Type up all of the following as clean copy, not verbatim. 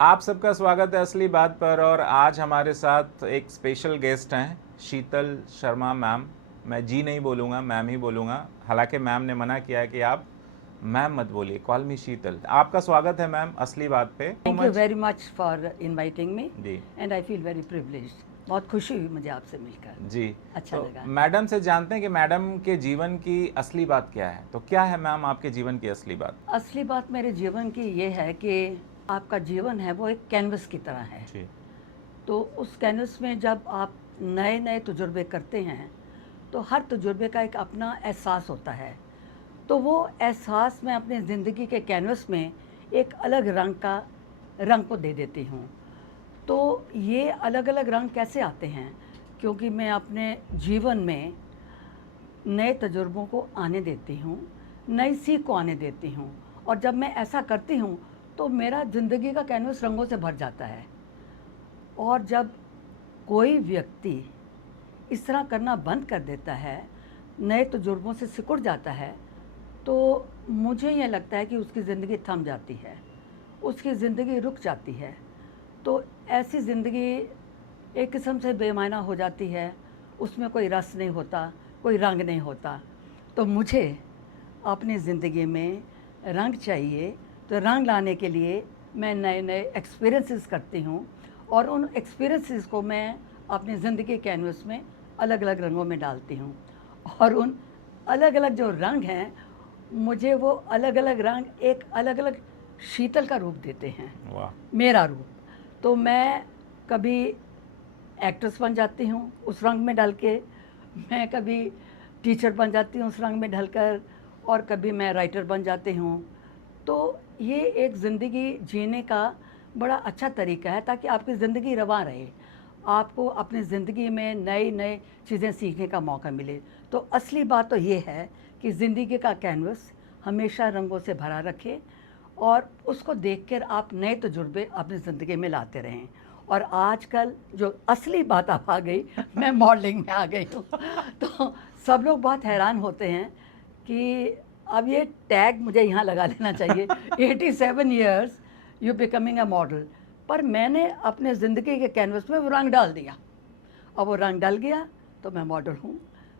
आप सबका स्वागत है असली बात पर। और आज हमारे साथ एक स्पेशल गेस्ट हैं, शीतल शर्मा मैम। मैं जी नहीं बोलूँगा, मैम ही बोलूँगा। हालांकि मैम ने मना किया है कि आप मैम मत बोलिए, कॉल मी शीतल। आपका स्वागत है मैम असली बात पे। Thank you very much for inviting me जी and I feel very privileged. बहुत खुशी हुई मुझे आपसे मिलकर, जी। अच्छा तो लगा। मैडम से जानते हैं कि मैडम के जीवन की असली बात क्या है। तो क्या है मैम आपके जीवन की असली बात? असली बात मेरे जीवन की ये है कि आपका जीवन है वो एक कैनवस की तरह है। जी तो उस कैनवस में जब आप नए नए तजुर्बे करते हैं तो हर तजुर्बे का एक अपना एहसास होता है। तो वो एहसास मैं अपनी ज़िंदगी के कैनवस में एक अलग रंग को दे देती हूँ। तो ये अलग अलग रंग कैसे आते हैं? क्योंकि मैं अपने जीवन में नए तजुर्बों को आने देती हूँ, नई सीख को आने देती हूँ, और जब मैं ऐसा करती हूँ तो मेरा ज़िंदगी का कैनवस रंगों से भर जाता है। और जब कोई व्यक्ति इस तरह करना बंद कर देता है, नए तजुर्बों से सिकुड़ जाता है, तो मुझे ये लगता है कि उसकी ज़िंदगी थम जाती है, उसकी ज़िंदगी रुक जाती है। तो ऐसी ज़िंदगी एक किस्म से बेमायना हो जाती है, उसमें कोई रस नहीं होता, कोई रंग नहीं होता। तो मुझे अपनी ज़िंदगी में रंग चाहिए, तो रंग लाने के लिए मैं नए नए एक्सपीरियंसेस करती हूँ, और उन एक्सपीरियंसेस को मैं अपनी ज़िंदगी कैनवस में अलग अलग रंगों में डालती हूँ। और उन अलग अलग जो रंग हैं, मुझे वो अलग अलग रंग एक अलग अलग शीतल का रूप देते हैं, वाह। मेरा रूप। तो मैं कभी एक्ट्रेस बन जाती हूँ उस रंग में ढल के, मैं कभी टीचर बन जाती हूँ उस रंग में ढलकर, और कभी मैं राइटर बन जाती हूँ। तो ये एक ज़िंदगी जीने का बड़ा अच्छा तरीका है, ताकि आपकी ज़िंदगी रवां रहे, आपको अपनी ज़िंदगी में नई नई चीज़ें सीखने का मौका मिले। तो असली बात तो ये है कि ज़िंदगी का कैनवस हमेशा रंगों से भरा रखें, और उसको देखकर आप नए तजुर्बे अपनी ज़िंदगी में लाते रहें। और आजकल जो असली बात अब आ गई, मैं मॉडलिंग में आ गई हूँ। तो सब लोग बहुत हैरान होते हैं कि अब ये टैग मुझे यहाँ लगा लेना चाहिए, 87 years you becoming a model. पर मैंने अपने ज़िंदगी के कैनवस में वो रंग डाल दिया, और वो रंग डल गया तो मैं मॉडल हूँ।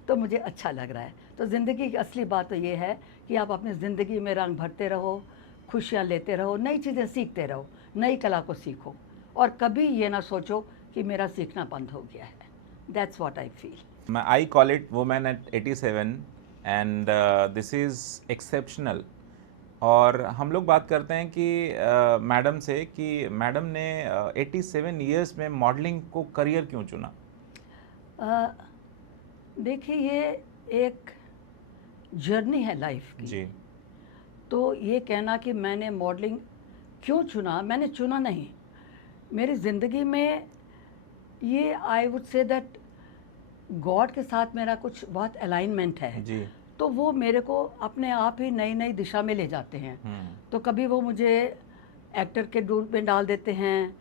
तो मुझे अच्छा लग रहा है। तो ज़िंदगी की असली बात तो ये है कि आप अपनी ज़िंदगी में रंग भरते रहो, खुशियाँ लेते रहो, नई चीज़ें सीखते रहो, नई कला को सीखो, और कभी ये ना सोचो कि मेरा सीखना बंद हो गया है। That's what I feel. I call it women at 87 and this is exceptional. और हम लोग बात करते हैं कि मैडम से कि मैडम ने 87 ईयर्स में मॉडलिंग को करियर क्यों चुना? देखिए, ये एक जर्नी है लाइफ की। जी तो ये कहना कि मैंने मॉडलिंग क्यों चुना, मैंने चुना नहीं। मेरी ज़िंदगी में ये I would say that God के साथ मेरा कुछ बहुत अलाइनमेंट है। जी। तो वो मेरे को अपने आप ही नई नई दिशा में ले जाते हैं। तो कभी वो मुझे एक्टर के रूप में डाल देते हैं,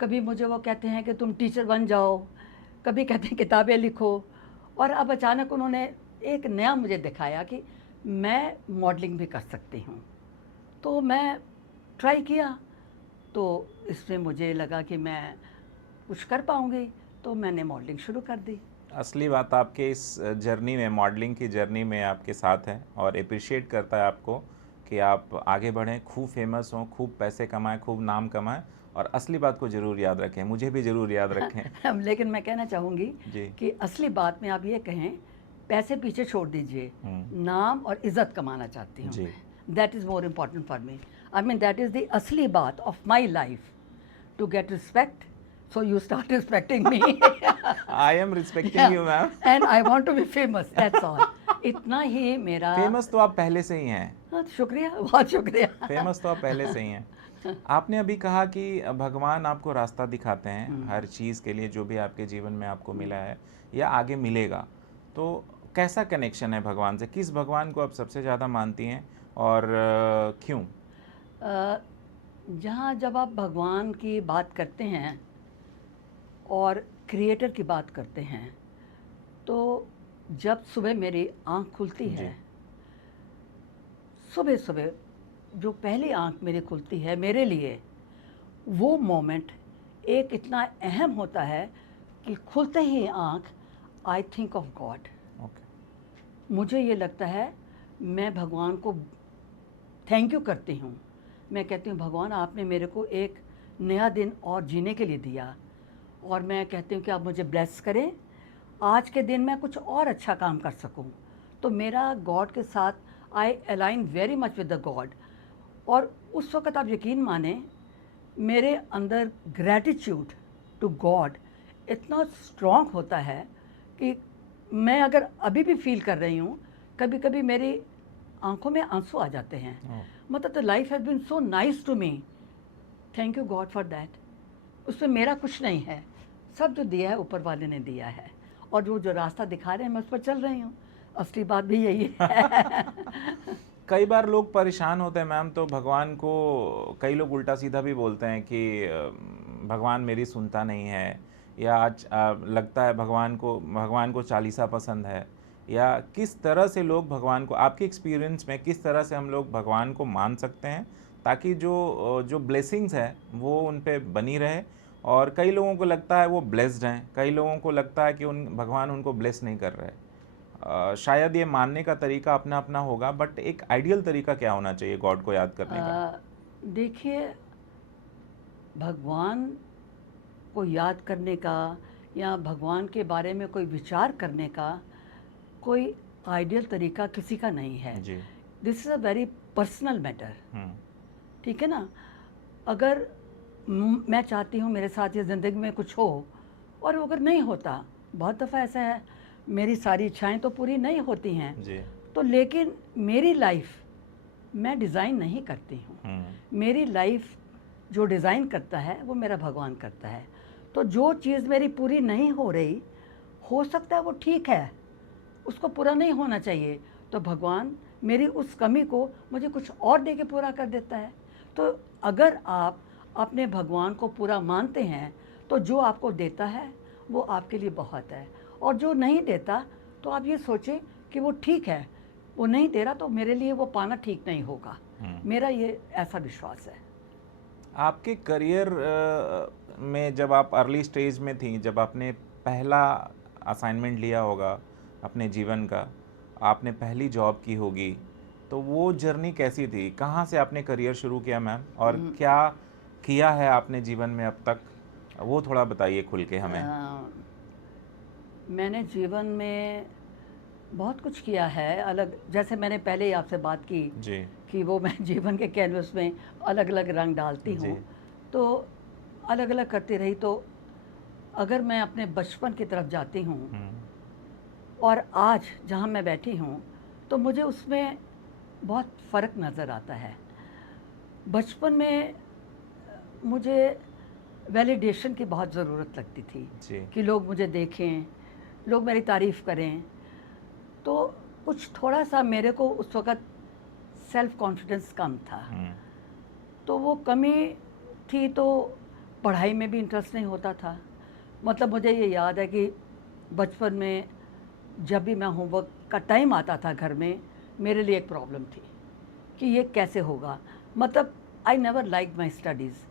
कभी मुझे वो कहते हैं कि तुम टीचर बन जाओ, कभी कहते हैं किताबें लिखो। और अब अचानक उन्होंने एक नया मुझे दिखाया कि मैं मॉडलिंग भी कर सकती हूँ। तो मैं ट्राई किया, तो इसमें मुझे लगा कि मैं कुछ कर पाऊँगी, तो मैंने मॉडलिंग शुरू कर दी। असली बात आपके इस जर्नी में, मॉडलिंग की जर्नी में आपके साथ है, और अप्रिशिएट करता है आपको कि आप आगे बढ़ें, खूब फेमस हों, खूब पैसे कमाएं, खूब नाम कमाएं। और असली बात को ज़रूर याद रखें, मुझे भी ज़रूर याद रखें। लेकिन मैं कहना चाहूँगी जी। कि असली बात में आप ये कहें, पैसे पीछे छोड़ दीजिए, नाम और इज़्ज़त कमाना चाहती हूँ जी। मैं। That is more important for me. I mean that is the असली बात of my life, to get respect, so you start respecting me. I am respecting you ma'am. And I want to be famous, that's all. इतना ही मेरा। Famous तो आप पहले से ही हैं। हाँ, शुक्रिया, बहुत शुक्रिया। फेमस तो आप पहले से ही हैं। आपने अभी कहा कि भगवान आपको रास्ता दिखाते हैं हर चीज़ के लिए, जो भी आपके जीवन में आपको मिला है या आगे मिलेगा। तो कैसा कनेक्शन है भगवान से? किस भगवान को आप सबसे ज़्यादा मानती हैं, और क्यों? जहाँ जब आप भगवान की बात करते हैं और क्रिएटर की बात करते हैं, तो जब सुबह मेरी आँख खुलती जी। है, सुबह सुबह जो पहली आँख मेरी खुलती है मेरे लिए, वो मोमेंट एक इतना अहम होता है कि खुलते ही आँख, I think of God. Okay. मुझे ये लगता है, मैं भगवान को थैंक यू करती हूँ। मैं कहती हूँ भगवान आपने मेरे को एक नया दिन और जीने के लिए दिया, और मैं कहती हूँ कि आप मुझे ब्लेस करें, आज के दिन मैं कुछ और अच्छा काम कर सकूँ। तो मेरा गॉड के साथ I align very much with the God. और उस वक़्त आप यकीन माने, मेरे अंदर ग्रैटिट्यूड टू गॉड इतना स्ट्रॉन्ग होता है कि मैं अगर अभी भी फील कर रही हूँ, कभी कभी मेरी आंखों में आंसू आ जाते हैं। मतलब the life has been so nice to me, thank you God for that. उसमें मेरा कुछ नहीं है, सब जो दिया है ऊपर वाले ने दिया है, और जो रास्ता दिखा रहे हैं मैं उस पर चल रही हूँ। असली बात भी यही है। कई बार लोग परेशान होते हैं मैम, तो भगवान को कई लोग उल्टा सीधा भी बोलते हैं कि भगवान मेरी सुनता नहीं है, या आज लगता है भगवान को चालीसा पसंद है, या किस तरह से लोग भगवान को, आपके एक्सपीरियंस में किस तरह से हम लोग भगवान को मान सकते हैं ताकि जो ब्लेसिंग्स है वो उन पे बनी रहे। और कई लोगों को लगता है वो ब्लेस्ड हैं, कई लोगों को लगता है कि भगवान उनको ब्लेस नहीं कर रहे। शायद ये मानने का तरीका अपना अपना होगा, बट एक आइडियल तरीका क्या होना चाहिए गॉड को याद करने का? देखिए, भगवान को याद करने का या भगवान के बारे में कोई विचार करने का कोई आइडियल तरीका किसी का नहीं है। जी। This is a very personal matter, hmm. ठीक है ना। अगर मैं चाहती हूँ मेरे साथ ये ज़िंदगी में कुछ हो, और अगर नहीं होता, बहुत दफ़ा ऐसा है, मेरी सारी इच्छाएं तो पूरी नहीं होती हैं जी। तो, लेकिन मेरी लाइफ मैं डिज़ाइन नहीं करती हूँ। मेरी लाइफ जो डिज़ाइन करता है वो मेरा भगवान करता है। तो जो चीज़ मेरी पूरी नहीं हो रही, हो सकता है वो ठीक है, उसको पूरा नहीं होना चाहिए, तो भगवान मेरी उस कमी को मुझे कुछ और दे के पूरा कर देता है। तो अगर आप अपने भगवान को पूरा मानते हैं तो जो आपको देता है वो आपके लिए बहुत है, और जो नहीं देता तो आप ये सोचें कि वो ठीक है, वो नहीं दे रहा तो मेरे लिए वो पाना ठीक नहीं होगा। मेरा ये ऐसा विश्वास है। आपके करियर में जब आप अर्ली स्टेज में थी, जब आपने पहला असाइनमेंट लिया होगा अपने जीवन का, आपने पहली जॉब की होगी, तो वो जर्नी कैसी थी? कहाँ से आपने करियर शुरू किया मैम, और क्या किया है आपने जीवन में अब तक, वो थोड़ा बताइए खुल के हमें। मैंने जीवन में बहुत कुछ किया है अलग, जैसे मैंने पहले ही आपसे बात की जी। कि वो मैं जीवन के कैनवस में अलग अलग रंग डालती हूँ, तो अलग अलग करती रही। तो अगर मैं अपने बचपन की तरफ जाती हूँ और आज जहाँ मैं बैठी हूँ, तो मुझे उसमें बहुत फ़र्क नज़र आता है। बचपन में मुझे वैलिडेशन की बहुत ज़रूरत लगती थी कि लोग मुझे देखें, लोग मेरी तारीफ़ करें। तो कुछ थोड़ा सा मेरे को उस वक़्त सेल्फ़ कॉन्फिडेंस कम था, तो वो कमी थी, तो पढ़ाई में भी इंटरेस्ट नहीं होता था। मतलब मुझे ये याद है कि बचपन में जब भी मैं होमवर्क का टाइम आता था घर में, मेरे लिए एक प्रॉब्लम थी कि ये कैसे होगा। मतलब I never like my studies.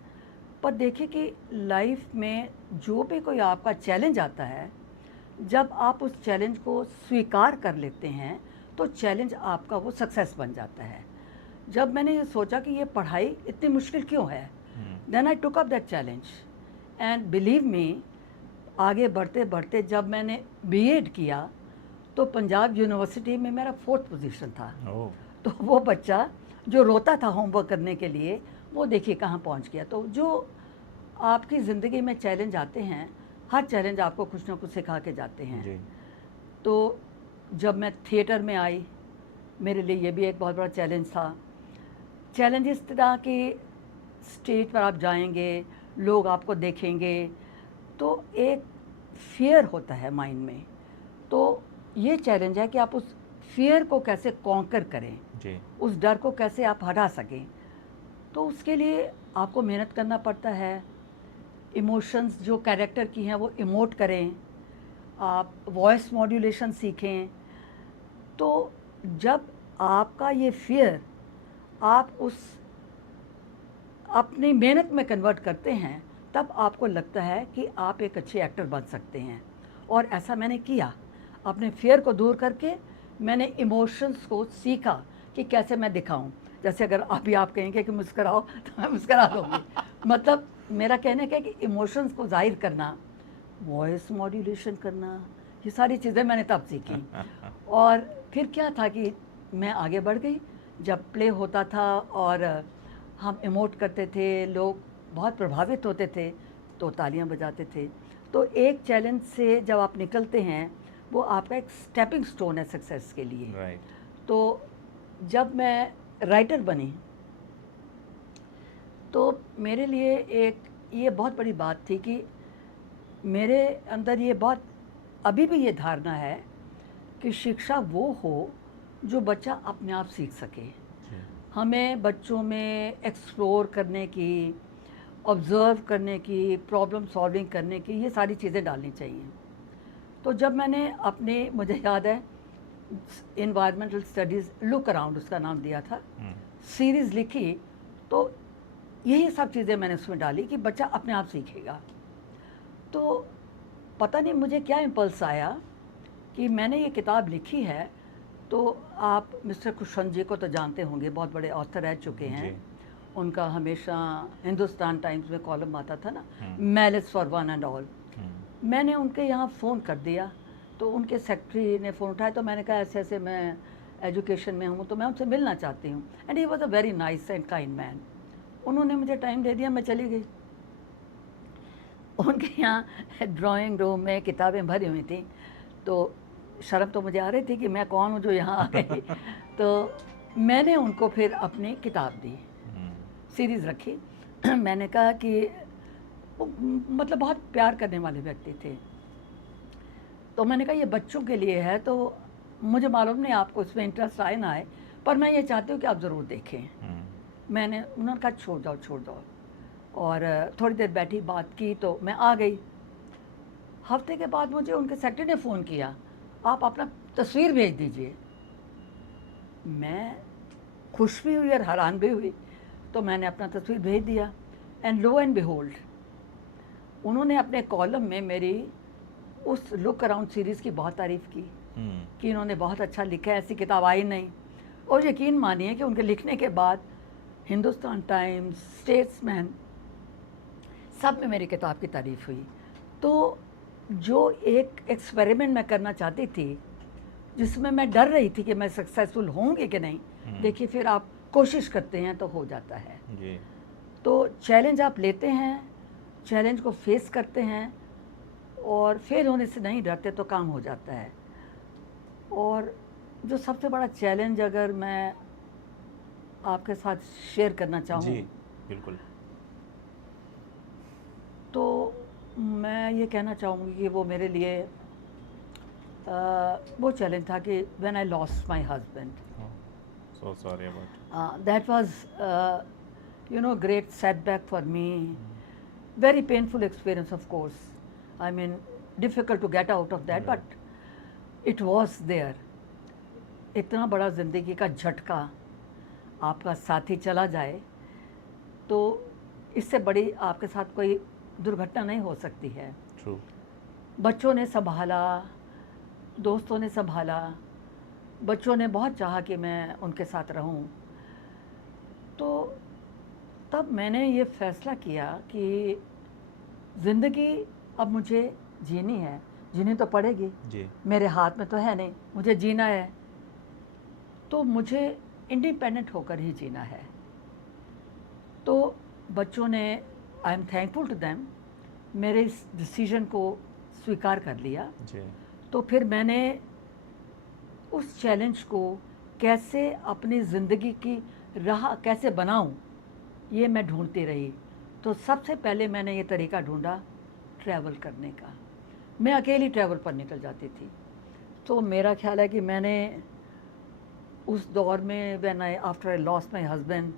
पर देखिए कि लाइफ में जो भी कोई आपका चैलेंज आता है, जब आप उस चैलेंज को स्वीकार कर लेते हैं तो चैलेंज आपका वो सक्सेस बन जाता है। जब मैंने ये सोचा कि ये पढ़ाई इतनी मुश्किल क्यों है, then I took up that challenge, and believe me, आगे बढ़ते बढ़ते जब मैंने बीएड किया तो पंजाब यूनिवर्सिटी में मेरा 4th पोजीशन था। तो वो बच्चा जो रोता था होमवर्क करने के लिए, वो देखिए कहाँ पहुँच गया। तो जो आपकी ज़िंदगी में चैलेंज आते हैं, हर चैलेंज आपको कुछ ना कुछ सिखा के जाते हैं जी। तो जब मैं थिएटर में आई, मेरे लिए ये भी एक बहुत बड़ा चैलेंज था। चैलेंज इस तरह कि स्टेज पर आप जाएंगे, लोग आपको देखेंगे, तो एक फियर होता है माइंड में। तो ये चैलेंज है कि आप उस फियर को कैसे कॉन्कर करें जी। उस डर को कैसे आप हटा सकें। तो उसके लिए आपको मेहनत करना पड़ता है। इमोशंस जो कैरेक्टर की हैं वो इमोट करें, आप वॉइस मॉड्यूलेशन सीखें। तो जब आपका ये फियर, आप अपनी मेहनत में कन्वर्ट करते हैं, तब आपको लगता है कि आप एक अच्छे एक्टर बन सकते हैं। और ऐसा मैंने किया। अपने फियर को दूर करके मैंने इमोशंस को सीखा कि कैसे मैं दिखाऊं। जैसे अगर अभी आप कहेंगे कि मुस्कुराओ तो मैं मुस्कुरा दूंगी। मतलब मेरा कहने का है कि इमोशंस को जाहिर करना, वॉइस मॉड्यूलेशन करना, ये सारी चीज़ें मैंने तब सीखी। और फिर क्या था कि मैं आगे बढ़ गई। जब प्ले होता था और हम इमोट करते थे, लोग बहुत प्रभावित होते थे तो तालियां बजाते थे। तो एक चैलेंज से जब आप निकलते हैं, वो आपका एक स्टेपिंग स्टोन है सक्सेस के लिए। राइट। तो जब मैं राइटर बनी तो मेरे लिए एक ये बहुत बड़ी बात थी कि मेरे अंदर ये बहुत, अभी भी ये धारणा है कि शिक्षा वो हो जो बच्चा अपने आप सीख सके। हमें बच्चों में एक्सप्लोर करने की, ऑब्ज़र्व करने की, प्रॉब्लम सॉल्विंग करने की, ये सारी चीज़ें डालनी चाहिए। तो जब मैंने अपने, मुझे याद है, इन्वायरमेंटल स्टडीज़ लुक अराउंड उसका नाम दिया था, सीरीज़ लिखी, तो यही सब चीज़ें मैंने उसमें डाली कि बच्चा अपने आप सीखेगा। तो पता नहीं मुझे क्या इम्पल्स आया कि मैंने ये किताब लिखी है। तो आप मिस्टर खुशवंत जी को तो जानते होंगे, बहुत बड़े ऑथर रह चुके हैं। उनका हमेशा हिंदुस्तान टाइम्स में कॉलम आता था ना, malice for one and all. मैंने उनके यहाँ फ़ोन कर दिया, तो उनके सेक्रेटरी ने फ़ोन उठाया, तो मैंने कहा ऐसे ऐसे मैं एजुकेशन में हूँ, तो मैं उनसे मिलना चाहती हूँ। And he was a very nice and kind man. उन्होंने मुझे टाइम दे दिया, मैं चली गई। उनके यहाँ ड्राइंग रूम में किताबें भरी हुई थी, तो शर्म तो मुझे आ रही थी कि मैं कौन हूँ जो यहाँ आ गई। तो मैंने उनको फिर अपनी किताब दी, सीरीज़ रखी। मैंने कहा कि मतलब बहुत प्यार करने वाले व्यक्ति थे, तो मैंने कहा ये बच्चों के लिए है, तो मुझे मालूम नहीं आपको इसमें इंटरेस्ट आए ना आए, पर मैं ये चाहती हूँ कि आप ज़रूर देखें। मैंने, उन्होंने कहा छोड़ जाओ छोड़ जाओ। और थोड़ी देर बैठी, बात की, तो मैं आ गई। हफ्ते के बाद मुझे उनके सेक्रेटरी ने फ़ोन किया, आप अपना तस्वीर भेज दीजिए। मैं खुश भी हुई और हैरान भी हुई। तो मैंने अपना तस्वीर भेज दिया, एंड लो एंड बिहोल्ड उन्होंने अपने कॉलम में मेरी उस लुक अराउंड सीरीज़ की बहुत तारीफ़ की कि इन्होंने बहुत अच्छा लिखा है, ऐसी किताब आई नहीं। और यकीन मानिए कि उनके लिखने के बाद हिंदुस्तान टाइम्स, स्टेट्समैन, सब में मेरी किताब की तारीफ़ हुई। तो जो एक एक्सपेरिमेंट मैं करना चाहती थी, जिसमें मैं डर रही थी कि मैं सक्सेसफुल होंगी कि नहीं, देखिए फिर आप कोशिश करते हैं तो हो जाता है जी। तो चैलेंज आप लेते हैं, चैलेंज को फेस करते हैं, और फेल होने से नहीं डरते तो काम हो जाता है। और जो सबसे बड़ा चैलेंज अगर मैं आपके साथ शेयर करना चाहूँ जी, बिल्कुल, तो मैं ये कहना चाहूँगी कि वो मेरे लिए वो चैलेंज था कि when I lost my husband. so sorry about that was you know great setback for me, very painful experience of course, I mean difficult to get out of that, but it was there. इतना बड़ा ज़िंदगी का झटका आपका साथी चला जाए, तो इससे बड़ी आपके साथ कोई दुर्घटना नहीं हो सकती है। True. बच्चों ने संभाला, दोस्तों ने संभाला, बच्चों ने बहुत चाहा कि मैं उनके साथ रहूं। तो तब मैंने ये फ़ैसला किया कि ज़िंदगी अब मुझे जीनी है, जीनी तो पड़ेगी जी। मेरे हाथ में तो है नहीं, मुझे जीना है, तो मुझे इंडिपेंडेंट होकर ही जीना है। तो बच्चों ने, I am thankful to them, मेरे इस डिसीजन को स्वीकार कर लिया जी। तो फिर मैंने उस चैलेंज को कैसे अपनी ज़िंदगी की राह कैसे बनाऊं, ये मैं ढूंढती रही। तो सबसे पहले मैंने ये तरीका ढूंढा ट्रैवल करने का। मैं अकेली ट्रैवल पर निकल जाती थी। तो मेरा ख्याल है कि मैंने उस दौर में, when I after I lost my husband,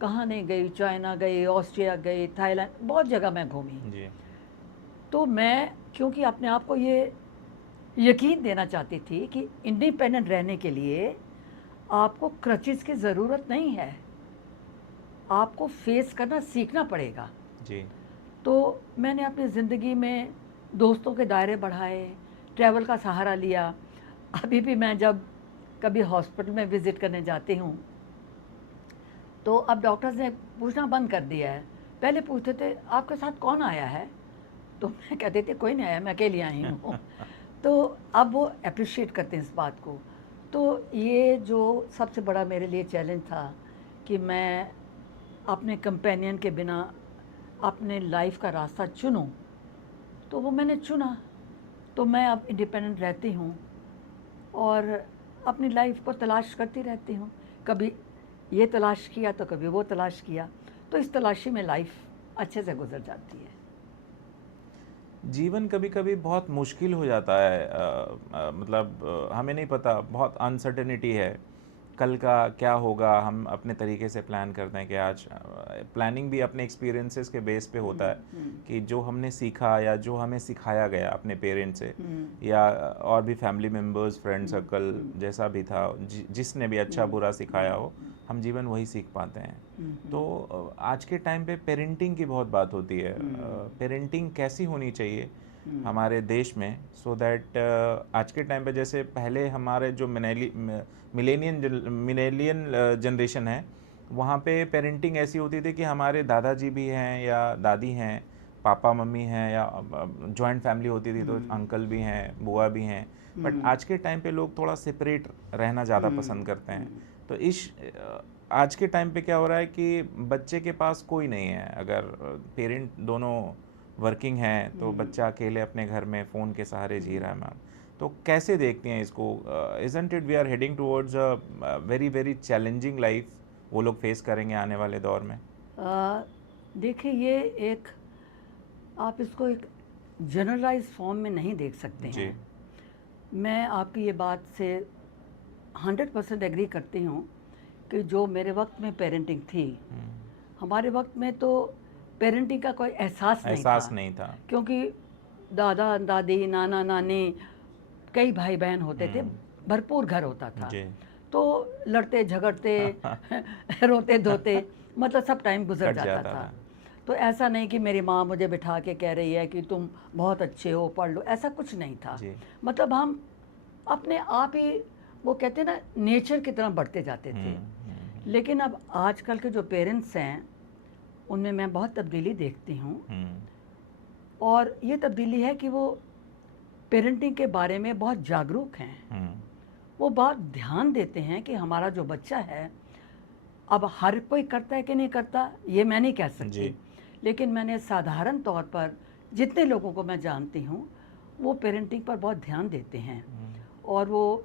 कहाँ नहीं गई, चाइना गई, ऑस्ट्रिया गई, थाईलैंड, बहुत जगह मैं घूमी जी। तो मैं क्योंकि अपने आप को ये यकीन देना चाहती थी कि इंडिपेंडेंट रहने के लिए आपको क्रचेस की ज़रूरत नहीं है, आपको फेस करना सीखना पड़ेगा। जी। तो मैंने अपनी ज़िंदगी में दोस्तों के दायरे बढ़ाए, ट्रैवल का सहारा लिया। अभी भी मैं जब कभी हॉस्पिटल में विज़िट करने जाती हूँ, तो अब डॉक्टर्स ने पूछना बंद कर दिया है। पहले पूछते थे आपके साथ कौन आया है, तो मैं कहती थी कोई नहीं आया, मैं अकेली आई हूँ। तो अब वो अप्रिशिएट करते हैं इस बात को। तो ये जो सबसे बड़ा मेरे लिए चैलेंज था कि मैं अपने कंपेनियन के बिना अपने लाइफ का रास्ता चुनूं, तो वो मैंने चुना। तो मैं अब इंडिपेंडेंट रहती हूँ और अपनी लाइफ को तलाश करती रहती हूँ। कभी ये तलाश किया तो कभी वो तलाश किया, तो इस तलाशी में लाइफ अच्छे से गुजर जाती है। जीवन कभी-कभी बहुत मुश्किल हो जाता है, मतलब हमें नहीं पता, बहुत अनसर्टेनिटी है, कल का क्या होगा। हम अपने तरीके से प्लान करते हैं कि आज प्लानिंग भी अपने एक्सपीरियंसेस के बेस पे होता है कि जो हमने सीखा या जो हमें सिखाया गया अपने पेरेंट्स से या और भी फैमिली मेम्बर्स, फ्रेंड सर्कल, जैसा भी था, जिसने भी अच्छा बुरा सिखाया हो, हम जीवन वही सीख पाते हैं। तो आज के टाइम पे पेरेंटिंग की बहुत बात होती है। पेरेंटिंग कैसी होनी चाहिए हमारे देश में, सो दैट आज के टाइम पे जैसे पहले हमारे जो मिलेनियन जनरेशन है, वहाँ पे पेरेंटिंग ऐसी होती थी कि हमारे दादाजी भी हैं या दादी हैं, पापा मम्मी हैं, या जॉइंट फैमिली होती थी तो अंकल भी हैं, बुआ भी हैं। बट आज के टाइम पे लोग थोड़ा सेपरेट रहना ज़्यादा पसंद करते हैं। तो आज के टाइम पे क्या हो रहा है कि बच्चे के पास कोई नहीं है। अगर पेरेंट दोनों वर्किंग हैं तो बच्चा अकेले अपने घर में फ़ोन के सहारे जी रहा है। मैम, तो कैसे देखते हैं इसको? Isn't it we are heading towards a very very challenging life वो लोग फेस करेंगे आने वाले दौर में? देखिए, ये एक, आप इसको एक जनरलाइज फॉर्म में नहीं देख सकते जी। हैं। मैं आपकी ये बात से 100% एग्री करती हूँ कि जो मेरे वक्त में पेरेंटिंग थी, हमारे वक्त में तो पेरेंटिंग का कोई एहसास नहीं था, क्योंकि दादा दादी, नाना नानी, कई भाई बहन होते थे, भरपूर घर होता था। जी। तो लड़ते झगड़ते रोते धोते मतलब सब टाइम गुजर कट जाता जाता था। था। तो ऐसा नहीं कि मेरी माँ मुझे बिठा के कह रही है कि तुम बहुत अच्छे हो, पढ़ लो, ऐसा कुछ नहीं था। जी। मतलब हम अपने आप ही, वो कहते हैं ना, नेचर की तरह बढ़ते जाते थे। लेकिन अब आजकल के जो पेरेंट्स हैं उनमें मैं बहुत तब्दीली देखती हूँ, और ये तब्दीली है कि वो पेरेंटिंग के बारे में बहुत जागरूक हैं। वो बहुत ध्यान देते हैं कि हमारा जो बच्चा है, अब हर कोई करता है कि नहीं करता ये मैं नहीं कह सकती, लेकिन मैंने साधारण तौर पर जितने लोगों को मैं जानती हूँ वो पेरेंटिंग पर बहुत ध्यान देते हैं। और वो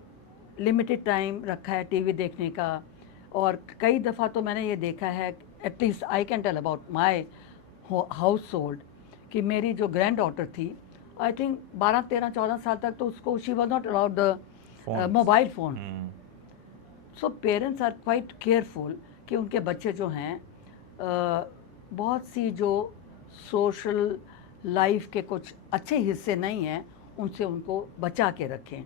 लिमिटेड टाइम रखा है टीवी देखने का। और कई दफ़ा तो मैंने ये देखा है, at least I can tell about my household, कि मेरी जो ग्रैंड डॉटर थी, आई थिंक 12, 13, 14 साल तक तो उसको she was not allowed the mobile phone. So parents are quite careful कि उनके बच्चे जो हैं, बहुत सी जो सोशल लाइफ के कुछ अच्छे हिस्से नहीं हैं उनसे उनको बचा के रखें।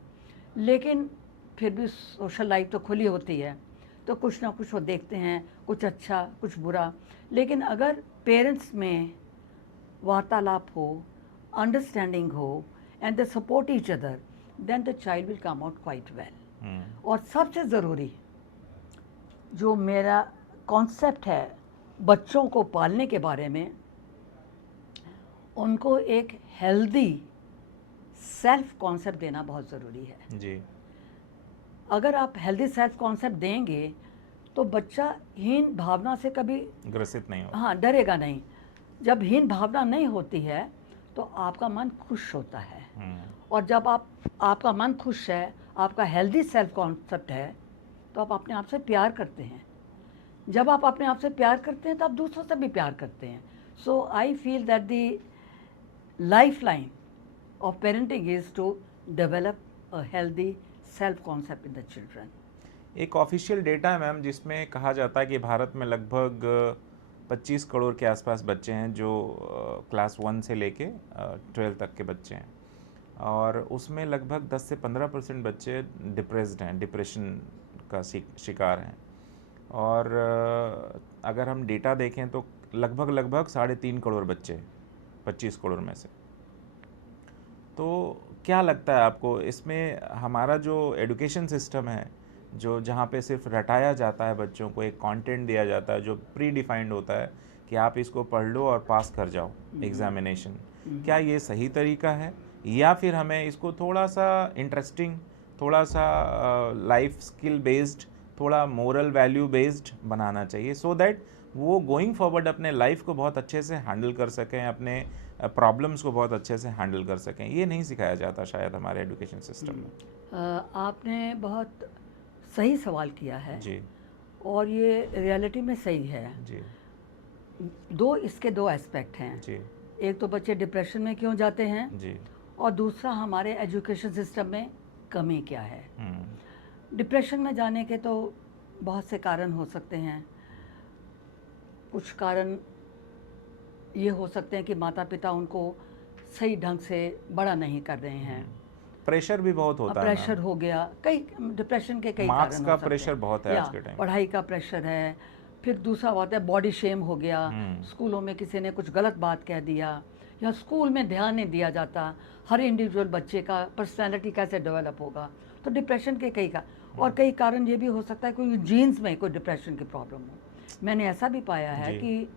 लेकिन फिर भी सोशल लाइफ तो खुली होती है, तो कुछ ना कुछ वो देखते हैं, कुछ अच्छा कुछ बुरा। लेकिन अगर पेरेंट्स में वार्तालाप हो, अंडरस्टैंडिंग हो, and they support each other, then the child will come out quite well. और सबसे ज़रूरी जो मेरा कॉन्सेप्ट है बच्चों को पालने के बारे में, उनको एक हेल्दी सेल्फ कॉन्सेप्ट देना बहुत ज़रूरी है। जी। अगर आप हेल्दी सेल्फ कॉन्सेप्ट देंगे तो बच्चा हीन भावना से कभी ग्रसित नहीं होगा। हाँ, डरेगा नहीं। जब हीन भावना नहीं होती है तो आपका मन खुश होता है। और जब आपका मन खुश है, आपका हेल्दी सेल्फ कॉन्सेप्ट है, तो आप अपने आप से प्यार करते हैं। जब आप अपने आप से प्यार करते हैं तो आप दूसरों से भी प्यार करते हैं। So I feel that the life line of parenting is to develop a healthy self concept in the children. एक ऑफिशियल डेटा है मैम जिसमें कहा जाता है कि भारत में लगभग 25 करोड़ के आसपास बच्चे हैं जो क्लास 1 से लेके 12 तक के बच्चे हैं, और उसमें लगभग 10 से 15% बच्चे डिप्रेस्ड हैं, डिप्रेशन का शिकार हैं। और अगर हम डेटा देखें तो लगभग 3.5 करोड़ बच्चे 25 करोड़ में से। तो क्या लगता है आपको इसमें हमारा जो एजुकेशन सिस्टम है, जो जहाँ पे सिर्फ रटाया जाता है बच्चों को, एक कंटेंट दिया जाता है जो प्री डिफाइंड होता है कि आप इसको पढ़ लो और पास कर जाओ एग्जामिनेशन, क्या ये सही तरीका है या फिर हमें इसको थोड़ा सा इंटरेस्टिंग, थोड़ा सा लाइफ स्किल बेस्ड, थोड़ा मोरल वैल्यू बेस्ड बनाना चाहिए सो दैट वो गोइंग फॉरवर्ड अपने लाइफ को बहुत अच्छे से हैंडल कर सकें, अपने प्रॉब्लम्स को बहुत अच्छे से हैंडल कर सकें? ये नहीं सिखाया जाता शायद हमारे एजुकेशन सिस्टम में। आपने बहुत सही सवाल किया है जी और ये रियलिटी में सही है। जी इसके दो एस्पेक्ट हैं। जी एक तो बच्चे डिप्रेशन में क्यों जाते हैं जी और दूसरा हमारे एजुकेशन सिस्टम में कमी क्या है। हम्म, डिप्रेशन में जाने के तो बहुत से कारण हो सकते हैं। कुछ कारण ये हो सकते हैं कि माता पिता उनको सही ढंग से बड़ा नहीं कर रहे हैं। प्रेशर भी बहुत होता है प्रेशर हो गया, कई डिप्रेशन के कई मार्क्स कारण का हो सकते प्रेशर हैं। बहुत है या आज के टाइम। पढ़ाई का प्रेशर है। फिर दूसरा बात है बॉडी शेम हो गया। स्कूलों में किसी ने कुछ गलत बात कह दिया या स्कूल में ध्यान नहीं दिया जाता हर इंडिविजुअल बच्चे का पर्सनैलिटी कैसे डेवलप होगा। तो डिप्रेशन के और कई कारण ये भी हो सकता है कोई जीन्स में कोई डिप्रेशन की प्रॉब्लम हो। मैंने ऐसा भी पाया है जी। कि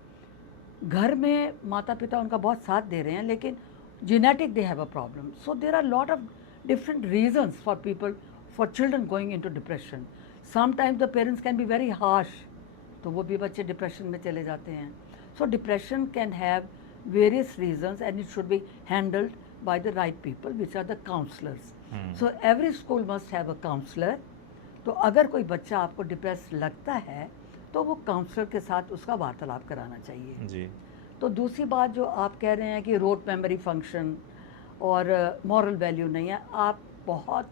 घर में माता पिता उनका बहुत साथ दे रहे हैं लेकिन genetic they have a problem. So there are a lot of different reasons for people, for children going into depression. Sometimes the parents can be very harsh, तो वो भी बच्चे डिप्रेशन में चले जाते हैं. So depression can have various reasons and it should be handled by the right people, which are the counselors. So every school must have a counselor. तो अगर कोई बच्चा आपको डिप्रेस लगता है तो वो काउंसलर के साथ उसका वार्तालाप कराना चाहिए जी तो दूसरी बात जो आप कह रहे हैं कि रोड मेमोरी फंक्शन और मॉरल वैल्यू नहीं है, आप बहुत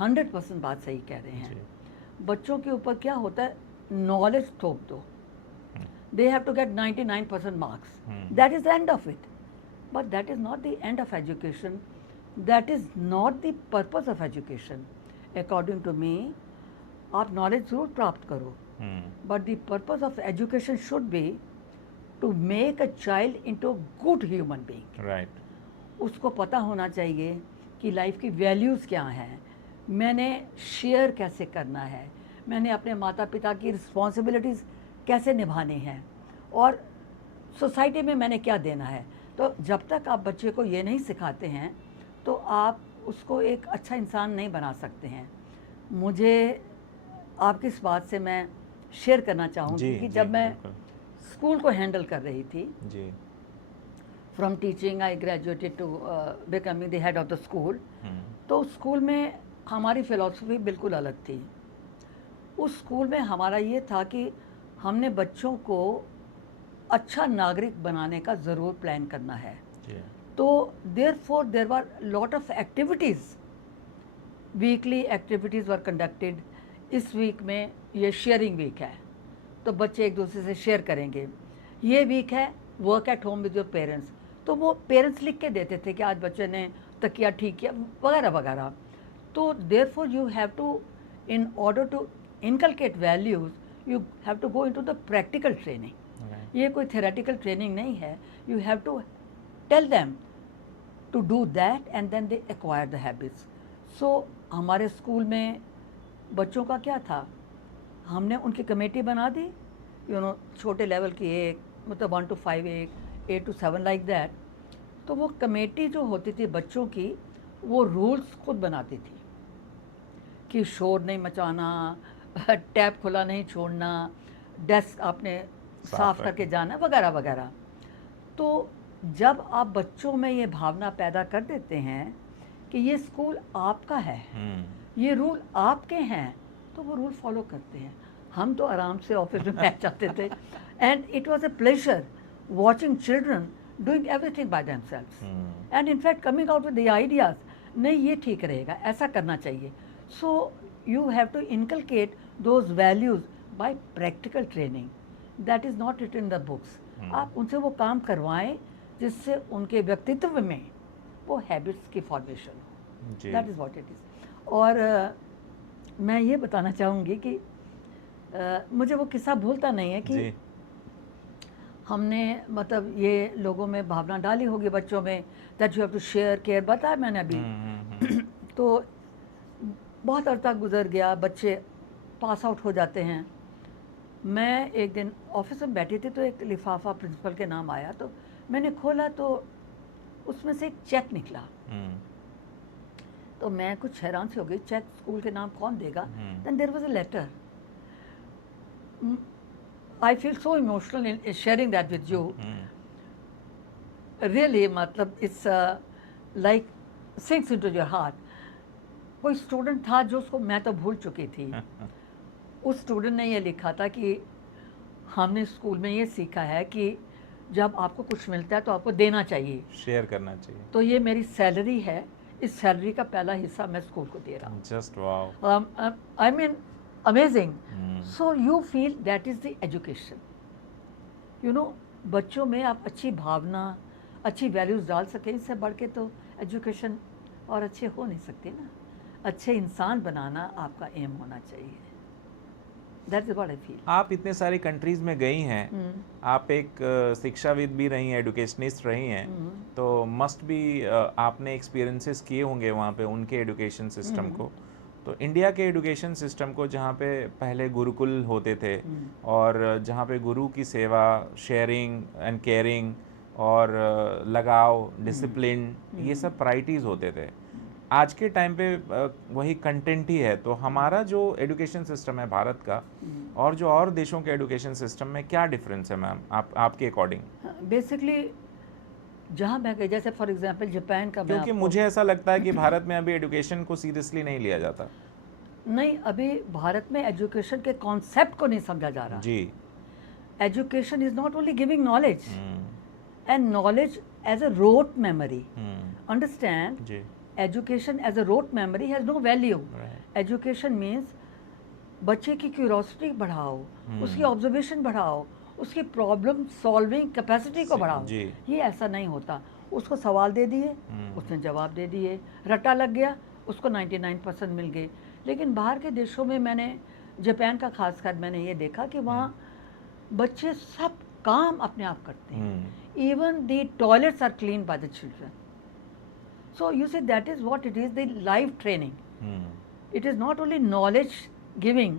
100% बात सही कह रहे हैं। बच्चों के ऊपर क्या होता है, नॉलेज थोप दो, they have to get 99% marks, that is the end of it, but that is not the end of education, that is not the purpose of education. According to me आप नॉलेज जरूर प्राप्त करो, but the purpose of education should be to make a child into good human being. Right. उसको पता होना चाहिए कि life की वैल्यूज़ क्या हैं, मैंने शेयर कैसे करना है, मैंने अपने माता पिता की रिस्पॉन्सिबिलिटीज़ कैसे निभानी हैं और सोसाइटी में मैंने क्या देना है। तो जब तक आप बच्चे को ये नहीं सिखाते हैं तो आप उसको एक अच्छा इंसान नहीं बना सकते हैं। मुझे आपकी इस बात से मैं शेयर करना चाहूँगी कि जब मैं स्कूल को हैंडल कर रही थी, जी from teaching I graduated to becoming the head of the school, तो स्कूल में हमारी फ़िलॉसफी बिल्कुल अलग थी। उस स्कूल में हमारा ये था कि हमने बच्चों को अच्छा नागरिक बनाने का ज़रूर प्लान करना है। तो therefore there were lot of activities, weekly activities were conducted. इस वीक में ये शेयरिंग वीक है तो बच्चे एक दूसरे से शेयर करेंगे। ये वीक है work at home with your parents, तो वो पेरेंट्स लिख के देते थे कि आज बच्चे ने तकिया ठीक किया वगैरह वगैरह। तो therefore you have to, in order to inculcate values, you have to go into the practical training. ये कोई थेरेटिकल ट्रेनिंग नहीं है। You have to tell them to do that and then they acquire the habits. So हमारे school में बच्चों का क्या था, हमने उनकी कमेटी बना दी, छोटे लेवल की एक, मतलब 1 to 5 एक, 8 to 7 लाइक दैट। तो वो कमेटी जो होती थी बच्चों की, वो रूल्स खुद बनाती थी कि शोर नहीं मचाना, टैप खुला नहीं छोड़ना, डेस्क आपने साफ करके जाना वगैरह वगैरह। तो जब आप बच्चों में ये भावना पैदा कर देते हैं कि ये स्कूल आपका है, ये रूल आपके हैं, तो वो रूल फॉलो करते हैं। हम तो आराम से ऑफिस में बैठ जाते थे and it was a pleasure watching children doing everything by themselves and in fact coming out with the ideas, नहीं ये ठीक रहेगा, ऐसा करना चाहिए। So you have to inculcate those values by practical training, that is not written in the books। आप उनसे वो काम करवाएं जिससे उनके व्यक्तित्व में वो हैबिट्स की फॉर्मेशन हो, that is what it is. और मैं ये बताना चाहूँगी कि मुझे वो किस्सा भूलता नहीं है कि जी। हमने मतलब ये लोगों में भावना डाली होगी बच्चों में that you have to share care, बताया मैंने अभी। तो बहुत अरसा गुजर गया, बच्चे पास आउट हो जाते हैं। मैं एक दिन ऑफिस में बैठी थी तो एक लिफाफा प्रिंसिपल के नाम आया, तो मैंने खोला तो उसमें से एक चेक निकला। तो मैं कुछ हैरान सी हो गई, चेक स्कूल के नाम कौन देगा। Then there was a letter. I feel so emotional in sharing that with you, really, मतलब it's like sinks into your heart. कोई स्टूडेंट था जो उसको, मैं तो भूल चुकी थी, उस स्टूडेंट ने ये लिखा था कि हमने स्कूल में ये सीखा है कि जब आपको कुछ मिलता है तो आपको देना चाहिए, शेयर करना चाहिए। तो ये मेरी सैलरी है, इस सैलरी का पहला हिस्सा मैं स्कूल को दे रहा हूँ। Just wow. I mean amazing. So you feel that is the education. You know, बच्चों में आप अच्छी भावना, अच्छी वैल्यूज़ डाल सकें, इससे बढ़ के तो एजुकेशन और अच्छे हो नहीं सकते ना। अच्छे इंसान बनाना आपका एम होना चाहिए। That is what I feel. आप इतने सारी कंट्रीज में गई हैं, आप एक शिक्षाविद भी रही हैं, एडुकेशनिस्ट रही हैं, तो मस्ट भी आपने एक्सपीरियंसेस किए होंगे वहाँ पे उनके एजुकेशन सिस्टम को। तो इंडिया के एजुकेशन सिस्टम को, जहाँ पे पहले गुरुकुल होते थे और जहाँ पे गुरु की सेवा, शेयरिंग एंड केयरिंग और लगाव, डिसिप्लिन, ये सब प्रायोरिटीज़ होते थे। आज के टाइम पे वही कंटेंट ही है। तो हमारा जो एजुकेशन सिस्टम है भारत का और जो और देशों के एजुकेशन सिस्टम में क्या डिफरेंस है मैम, आपके अकॉर्डिंग? बेसिकली जहाँ मैं गई, जैसे फॉर एग्जांपल जापान का, क्योंकि मुझे ऐसा लगता है कि भारत में अभी एजुकेशन को सीरियसली नहीं लिया जाता। नहीं, अभी भारत में एजुकेशन के कॉन्सेप्ट को नहीं समझा जा रहा। जी। Education is not only giving knowledge, and knowledge as a rote memory, understand. जी। Education as a rote memory has no value. Right. Education means बच्चे की क्यूरोसिटी बढ़ाओ, उसकी ऑब्जर्वेशन बढ़ाओ, उसकी प्रॉब्लम सॉल्विंग कैपेसिटी को बढ़ाओ। ये ऐसा नहीं होता, उसको सवाल दे दिए, उसने जवाब दे दिए, रट्टा लग गया, उसको 99% मिल गए। लेकिन बाहर के देशों में, मैंने जापान का खासकर मैंने ये देखा कि वहाँ बच्चे सब काम अपने आप करते हैं। Even the toilets are clean by the children. So you see, that is what it is, the life training. It is not only knowledge giving,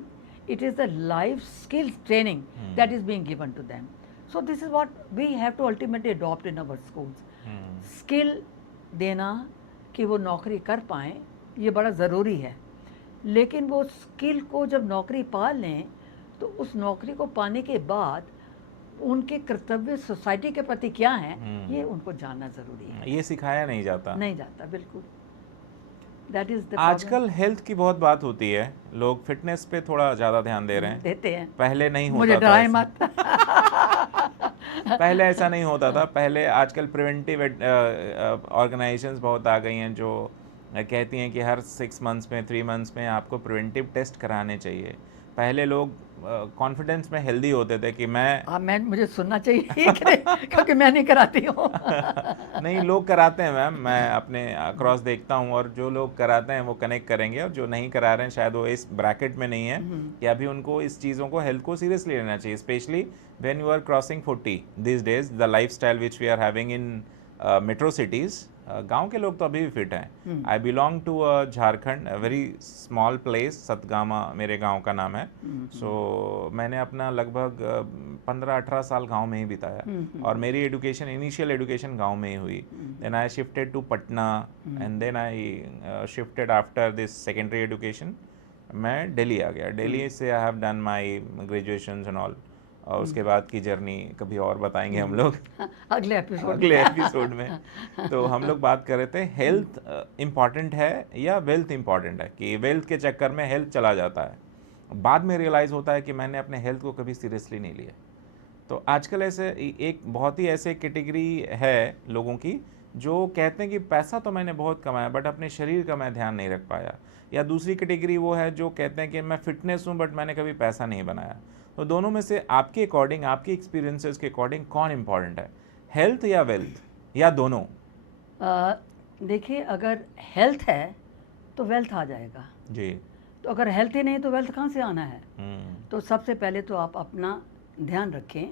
it is the life skills training that is being given to them. So this is what we have to ultimately adopt in our schools. Skill देना कि वो नौकरी कर पाएँ, ये बड़ा ज़रूरी है। लेकिन वो स्किल को जब नौकरी पा लें, तो उस नौकरी को पाने के बाद उनके कर्तव्य सोसाइटी के प्रति क्या हैं, ये उनको जानना जरूरी है। ये सिखाया नहीं जाता। नहीं जाता, बिल्कुल। दैट इज द आजकल हेल्थ की बहुत बात होती है, लोग फिटनेस पे थोड़ा ज़्यादा ध्यान दे रहे हैं। देते हैं। पहले नहीं होता मुझे डराए मत। पहले ऐसा नहीं होता था। पहले, आजकल प्रिवेंटिव ऑर्गेनाइजेशंस बहुत आ गई हैं जो कहती हैं कि हर 6 मंथ्स में, 3 मंथ्स में आपको प्रिवेंटिव टेस्ट कराने चाहिए। पहले लोग कॉन्फिडेंस में हेल्दी होते थे कि मैं मुझे सुनना चाहिए क्योंकि मैं नहीं कराती हूँ। नहीं, लोग कराते हैं मैम, मैं अपने अक्रॉस देखता हूँ, और जो लोग कराते हैं वो कनेक्ट करेंगे, और जो नहीं करा रहे हैं शायद वो इस ब्रैकेट में नहीं है कि अभी उनको इस चीज़ों को, हेल्थ को सीरियसली लेना चाहिए, specially when you are crossing 40 this days. The lifestyle which we are having in metro cities, गांव के लोग तो अभी भी फिट हैं। I belong to Jharkhand, very small place, Satgama मेरे गांव का नाम है। सो मैंने अपना लगभग 15-18 साल गांव में ही बिताया, और मेरी एजुकेशन, इनिशियल एजुकेशन गांव में ही हुई। Then I shifted to Patna, and then I shifted after this secondary education, मैं दिल्ली आ गया। दिल्ली से I have done my graduation and all, और उसके बाद की जर्नी कभी और बताएंगे हम लोग अगले एपिसोड में। तो हम लोग बात कर रहे थे, हेल्थ इम्पॉर्टेंट है या वेल्थ इम्पॉर्टेंट है, कि वेल्थ के चक्कर में हेल्थ चला जाता है। बाद में रियलाइज़ होता है कि मैंने अपने हेल्थ को कभी सीरियसली नहीं लिया। तो आजकल ऐसे एक बहुत ही ऐसे कैटेगरी है लोगों की जो कहते हैं कि पैसा तो मैंने बहुत कमाया, बट अपने शरीर का मैं ध्यान नहीं रख पाया। या दूसरी कैटेगरी वो है जो कहते हैं कि मैं फिटनेस हूँ, बट मैंने कभी पैसा नहीं बनाया। तो दोनों में से आपके अकॉर्डिंग, आपके एक्सपीरियंसेस के अकॉर्डिंग कौन इम्पॉर्टेंट है, हेल्थ या वेल्थ, या दोनों? देखिए, अगर हेल्थ है तो वेल्थ आ जाएगा जी। तो अगर हेल्थ ही नहीं तो वेल्थ कहाँ से आना है? हम्म, तो सबसे पहले तो आप अपना ध्यान रखें।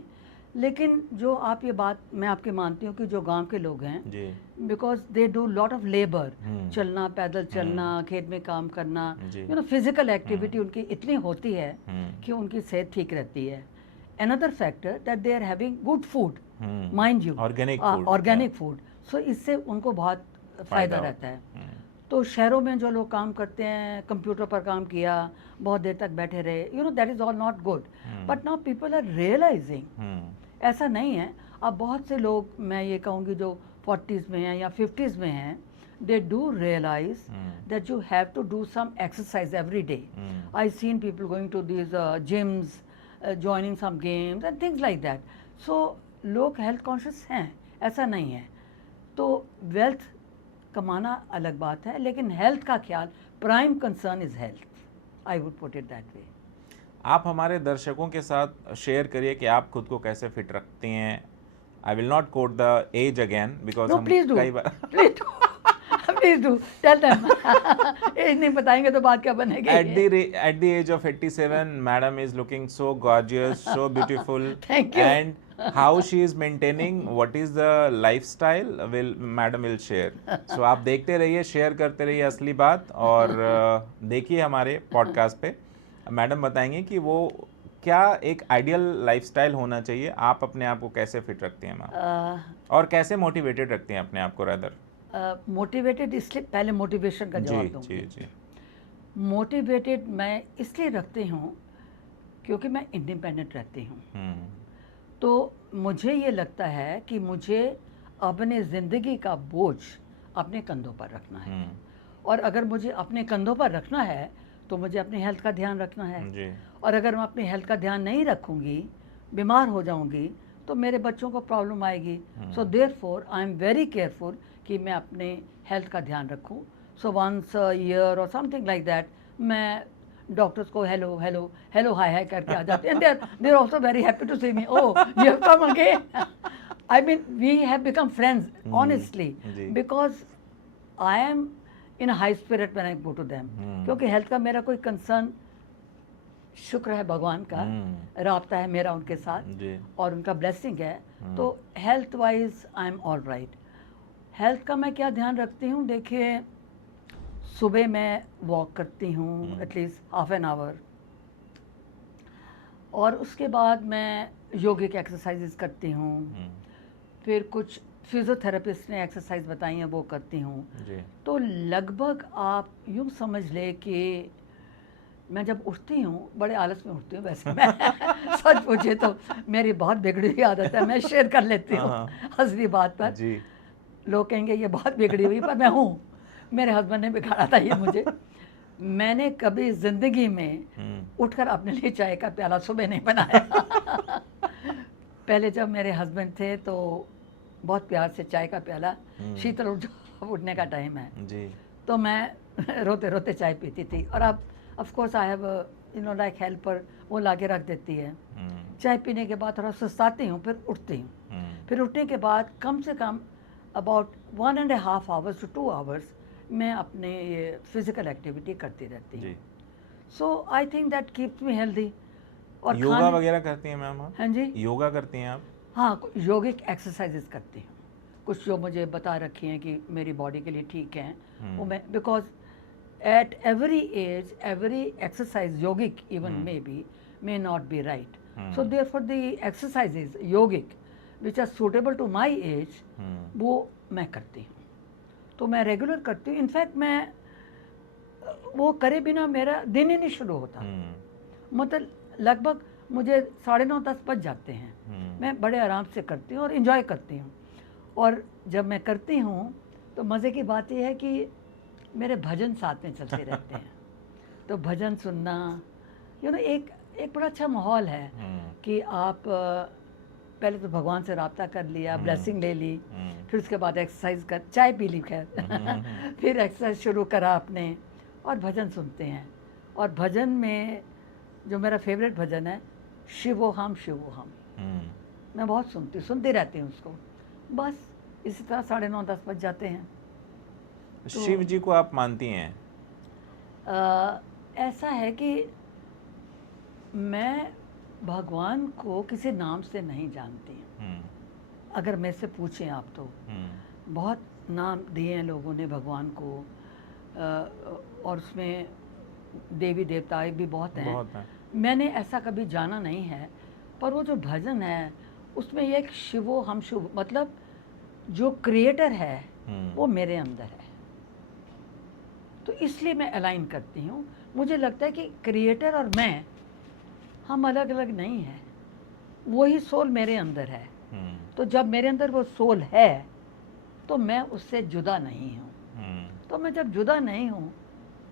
लेकिन जो आप ये बात मैं आपकी मानती हूँ कि जो गांव के लोग हैं, जी, because they do lot of labour, hmm, चलना, पैदल चलना, खेत में काम करना, जी, फिजिकल एक्टिविटी उनकी इतनी होती है हम्म, कि उनकी सेहत ठीक रहती है। Another factor that they are having good food, hmm, mind you, organic food, organic food, so इससे उनको बहुत फ़ायदा फायदा रहता होता है। है। तो शहरों में जो लोग काम करते हैं, कंप्यूटर पर काम किया, बहुत देर तक बैठे रहे, that is all not good. But now people are realising, hmm, ऐसा नहीं है। अब बहुत से लोग, मैं ये कहूँगी जो 40s में हैं या 50s में हैं, they do realize that you have to do some exercise every day. I seen people going to these gyms, joining some games and things like that. So लोग हेल्थ कॉन्शियस हैं, ऐसा नहीं है। तो वेल्थ कमाना अलग बात है, लेकिन हेल्थ का ख्याल, prime concern is health, I would put it that way. आप हमारे दर्शकों के साथ शेयर करिए कि आप खुद को कैसे फिट रखती हैं। I will not quote the age again because no हम प्लीज डू, कई बार please do, please do tell them. Age नहीं बताएंगे तो बात क्या बनेगी? at the age of 87 madam is looking so gorgeous, so beautiful. Thank you. And how she is maintaining, what is the lifestyle, will madam will share. So आप देखते रहिए, share करते रहिए असली बात, और देखिए हमारे पॉडकास्ट पे मैडम बताएंगे कि वो क्या एक आइडियल लाइफस्टाइल होना चाहिए। आप अपने आप को कैसे फिट रखती हैं मैम, और कैसे मोटिवेटेड रखती हैं अपने आप को रादर? मोटिवेटेड इसलिए, पहले मोटिवेशन का जी जवाब जी दूंगी। जी। मोटिवेटेड मैं इसलिए रखती हूँ क्योंकि मैं इंडिपेंडेंट रहती हूँ। हम्म, तो मुझे ये लगता है कि मुझे अपने ज़िंदगी का बोझ अपने कंधों पर रखना है, और अगर मुझे अपने कंधों पर रखना है तो मुझे अपनी हेल्थ का ध्यान रखना है। जी, और अगर मैं अपनी हेल्थ का ध्यान नहीं रखूँगी, बीमार हो जाऊँगी, तो मेरे बच्चों को प्रॉब्लम आएगी। So therefore I am very careful कि मैं अपने हेल्थ का ध्यान रखूँ। सो वंस अ ईयर और समथिंग लाइक दैट मैं डॉक्टर्स को hello hello hello hi hi करके आ जाते हैं, and they are also very happy to see me, oh you have come again. I mean we have become friends honestly, जी। Because I am in high spirit when I go to them. क्योंकि health का मेरा कोई concern, शुक्र है भगवान का, राब्ता है मेरा उनके साथ जी, और उनका ब्लेसिंग है। तो health wise I am all right. Health का मैं क्या ध्यान रखती हूँ, देखिए सुबह मैं वॉक करती हूँ एटलीस्ट हाफ एन आवर, और उसके बाद मैं योगिक एक्सरसाइजेस करती हूँ, फिर कुछ फिजियोथेरेपिस्ट ने एक्सरसाइज बताई हैं वो करती हूँ। जी, तो लगभग आप यूँ समझ ले कि मैं जब उठती हूँ, बड़े आलस में उठती हूँ वैसे मैं सच पूछे तो मेरी बहुत बिगड़ी हुई आदत है, मैं शेयर कर लेती हूँ असली बात पर। जी, लोग कहेंगे ये बहुत बिगड़ी हुई, पर मैं हूँ, मेरे हस्बैंड ने बिगाड़ा था ये मुझे। मैंने कभी ज़िंदगी में उठकर अपने लिए चाय का प्याला सुबह नहीं बनाया। पहले जब मेरे हस्बैंड थे तो बहुत प्यार से चाय का प्याला, शीतल उठने का टाइम है जी, तो मैं रोते रोते चाय पीती थी। और अब of course I have like helper, वो लाके रख देती है। चाय पीने के बाद थोड़ा सुस्ताती हूँ, फिर उठती हूँ। फिर उठने के बाद कम से कम अबाउट 1.5 आवर्स टू 2 आवर्स मैं अपने ये फिजिकल एक्टिविटी करती रहती हूँ। So I think that keeps me healthy. और योगा वगैरह करती हैं मैम आप? हाँ जी, योगा करती हैं आप? हाँ, योगिक एक्सरसाइजेस करती हूँ, कुछ जो मुझे बता रखी हैं कि मेरी बॉडी के लिए ठीक हैं वो मैं, because at every age every exercise yogic even may be may not be right. So therefore the exercises yogic which are suitable to my age, वो मैं करती हूँ। तो मैं रेगुलर करती हूँ। इनफैक्ट मैं वो करे बिना मेरा दिन ही नहीं शुरू होता। मतलब लगभग मुझे 9:30-10 बज जाते हैं। मैं बड़े आराम से करती हूँ और इन्जॉय करती हूँ। और जब मैं करती हूँ तो मज़े की बात यह है कि मेरे भजन साथ में चलते रहते हैं। तो भजन सुनना, एक बड़ा अच्छा माहौल है कि आप पहले तो भगवान से राब्ता कर लिया, ब्लेसिंग ले ली, फिर उसके बाद एक्सरसाइज कर, चाय पी ली खैर, फिर एक्सरसाइज शुरू करा आपने, और भजन सुनते हैं। और भजन में जो मेरा फेवरेट भजन है, शिवोहम शिवोहम, मैं बहुत सुनती रहती हूँ उसको। बस इसी तरह 9:30-10 बज जाते हैं। शिव जी को आप मानती हैं? ऐसा है कि मैं भगवान को किसी नाम से नहीं जानती हूँ। अगर मेरे से पूछें आप तो बहुत नाम दिए हैं लोगों ने भगवान को, और उसमें देवी देवता भी बहुत हैं। बहुत है। मैंने ऐसा कभी जाना नहीं है, पर वो जो भजन है उसमें ये एक शिवो हम शिव, मतलब जो क्रिएटर है वो मेरे अंदर है, तो इसलिए मैं अलाइन करती हूँ। मुझे लगता है कि क्रिएटर और मैं हम अलग अलग नहीं हैं, वही सोल मेरे अंदर है। तो जब मेरे अंदर वो सोल है तो मैं उससे जुदा नहीं हूँ। तो मैं जब जुदा नहीं हूँ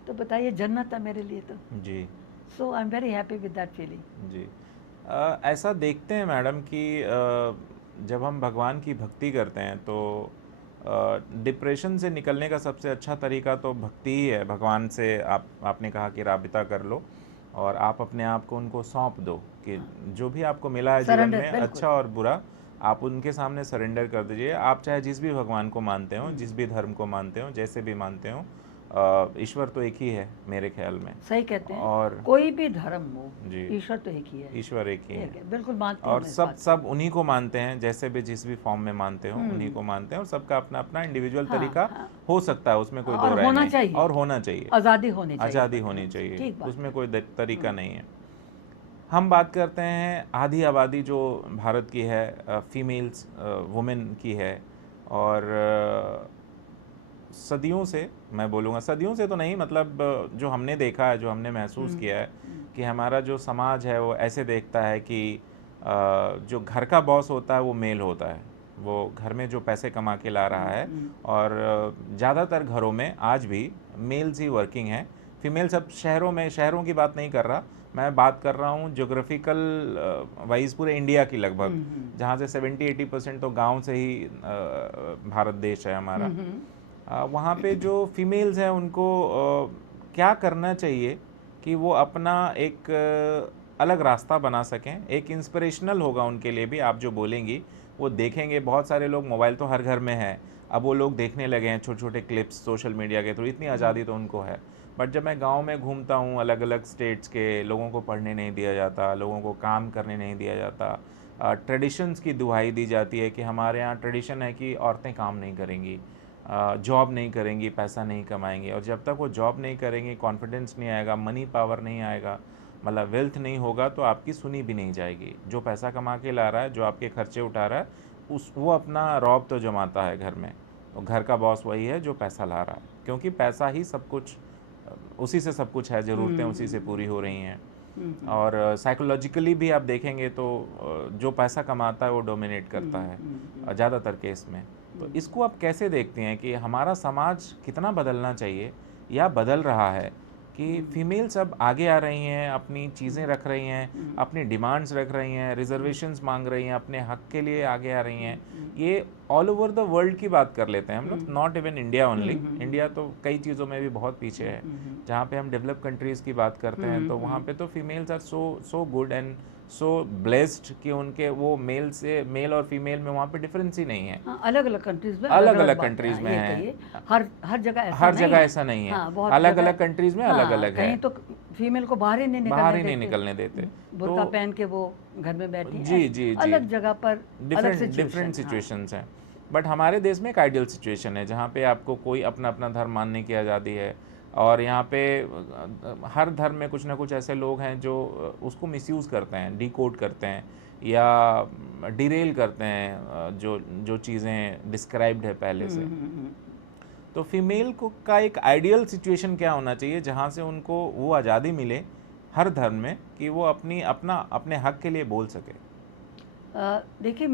तो बताइए जन्नत है मेरे लिए तो जी। So I am very happy with that feeling. जी। ऐसा देखते हैं मैडम कि जब हम भगवान की भक्ति करते हैं तो डिप्रेशन से निकलने का सबसे अच्छा तरीका तो भक्ति ही है। भगवान से आपने कहा कि राबिता कर लो और आप अपने आप को उनको सौंप दो कि जो भी आपको मिला है जीवन Surrender, में, बिल्कुल। अच्छा और बुरा, आप उनके सामने सरेंडर कर दीजिए। आप चाहे जिस भी भगवान को मानते हो, जिस भी धर्म को मानते हो, जैसे भी मानते हो, ईश्वर तो एक ही है मेरे ख्याल में। सही कहते हैं, और कोई भी धर्म हो जी, ईश्वर तो एक ही है। ईश्वर एक ही एक है। है, बिल्कुल मानती हूँ और मैं इस सब बात को। सब उन्हीं को मानते हैं, जैसे भी जिस भी फॉर्म में मानते हो उन्हीं को मानते हैं, और सबका अपना अपना इंडिविजुअल हाँ, तरीका हाँ। हो सकता है, उसमें कोई दो और राय होना नहीं। चाहिए, और होना चाहिए, आज़ादी होनी चाहिए, आज़ादी होनी चाहिए, ठीक बात उसमें है। कोई तरीका नहीं है। हम बात करते हैं आधी आबादी जो भारत की है फीमेल्स वुमेन की है, और सदियों से, मैं बोलूँगा सदियों से तो नहीं, मतलब जो हमने देखा है, जो हमने महसूस किया है कि हमारा जो समाज है वो ऐसे देखता है कि जो घर का बॉस होता है वो मेल होता है, वो घर में जो पैसे कमा के ला रहा है। और ज़्यादातर घरों में आज भी मेल्स ही वर्किंग हैं। फीमेल्स अब शहरों में, शहरों की बात नहीं कर रहा मैं, बात कर रहा हूँ जोग्राफिकल वाइज पूरे इंडिया की लगभग, जहाँ से 70-80% तो गांव से ही भारत देश है हमारा। वहाँ पे जो फीमेल्स हैं उनको क्या करना चाहिए कि वो अपना एक अलग रास्ता बना सकें, एक इंस्पिरेशनल होगा उनके लिए भी। आप जो बोलेंगी वो देखेंगे, बहुत सारे लोग, मोबाइल तो हर घर में है, अब वो लोग देखने लगे हैं छोटे छोटे क्लिप्स सोशल मीडिया के थ्रू, इतनी आज़ादी तो उनको है। बट जब मैं गांव में घूमता हूँ, अलग अलग स्टेट्स के लोगों को पढ़ने नहीं दिया जाता, लोगों को काम करने नहीं दिया जाता, ट्रेडिशंस की दुहाई दी जाती है कि हमारे यहाँ ट्रेडिशन है कि औरतें काम नहीं करेंगी, जॉब नहीं करेंगी, पैसा नहीं कमाएंगी। और जब तक वो जॉब नहीं करेंगी, कॉन्फिडेंस नहीं आएगा, मनी पावर नहीं आएगा, मतलब वेल्थ नहीं होगा, तो आपकी सुनी भी नहीं जाएगी। जो पैसा कमा के ला रहा है, जो आपके खर्चे उठा रहा है, वो अपना रौब तो जमाता है घर में, तो घर का बॉस वही है जो पैसा ला रहा है, क्योंकि पैसा ही सब कुछ, उसी से सब कुछ है, ज़रूरतें उसी से पूरी हो रही हैं। और साइकोलॉजिकली भी आप देखेंगे तो जो पैसा कमाता है वो डोमिनेट करता है ज़्यादातर केस में। तो इसको आप कैसे देखते हैं कि हमारा समाज कितना बदलना चाहिए या बदल रहा है कि फीमेल्स अब आगे आ रही हैं, अपनी चीज़ें रख रही हैं, अपनी डिमांड्स रख रही हैं, रिजर्वेशंस मांग रही हैं, अपने हक के लिए आगे आ रही हैं। ये ऑल ओवर द वर्ल्ड की बात कर लेते हैं हम लोग, not even India only. India तो कई चीज़ों में भी बहुत पीछे है। जहाँ पे हम डेवलप कंट्रीज़ की बात करते हैं तो वहाँ पे तो females are so good and so blessed कि उनके वो मेल और फीमेल में वहाँ पे डिफरेंस ही नहीं है। अलग अलग कंट्रीज में अलग अलग कंट्रीज में है, हर जगह ऐसा हर नहीं जगह है। ऐसा नहीं है। बहुत अलग जगह अलग कंट्रीज में अलग अलग है। कहीं तो फीमेल को बाहर ही नहीं निकलने देते, बुर्का पहन के वो घर में बैठी जी है। जी अलग जगह पर डिफरेंट सिचुएशंस हैं। बट हमारे देश में एक आइडियल सिचुएशन है जहाँ पे आपको कोई अपना अपना धर्म मानने की आज़ादी है, और यहाँ पे हर धर्म में कुछ ना कुछ ऐसे लोग हैं जो उसको मिसयूज़ करते हैं, डिकोड करते हैं या डिरेल करते हैं जो जो चीज़ें डिस्क्राइब्ड है पहले से। तो फीमेल को का एक आइडियल सिचुएशन क्या होना चाहिए जहाँ से उनको वो आज़ादी मिले हर धर्म में कि वो अपने हक के लिए बोल सके? देखिए,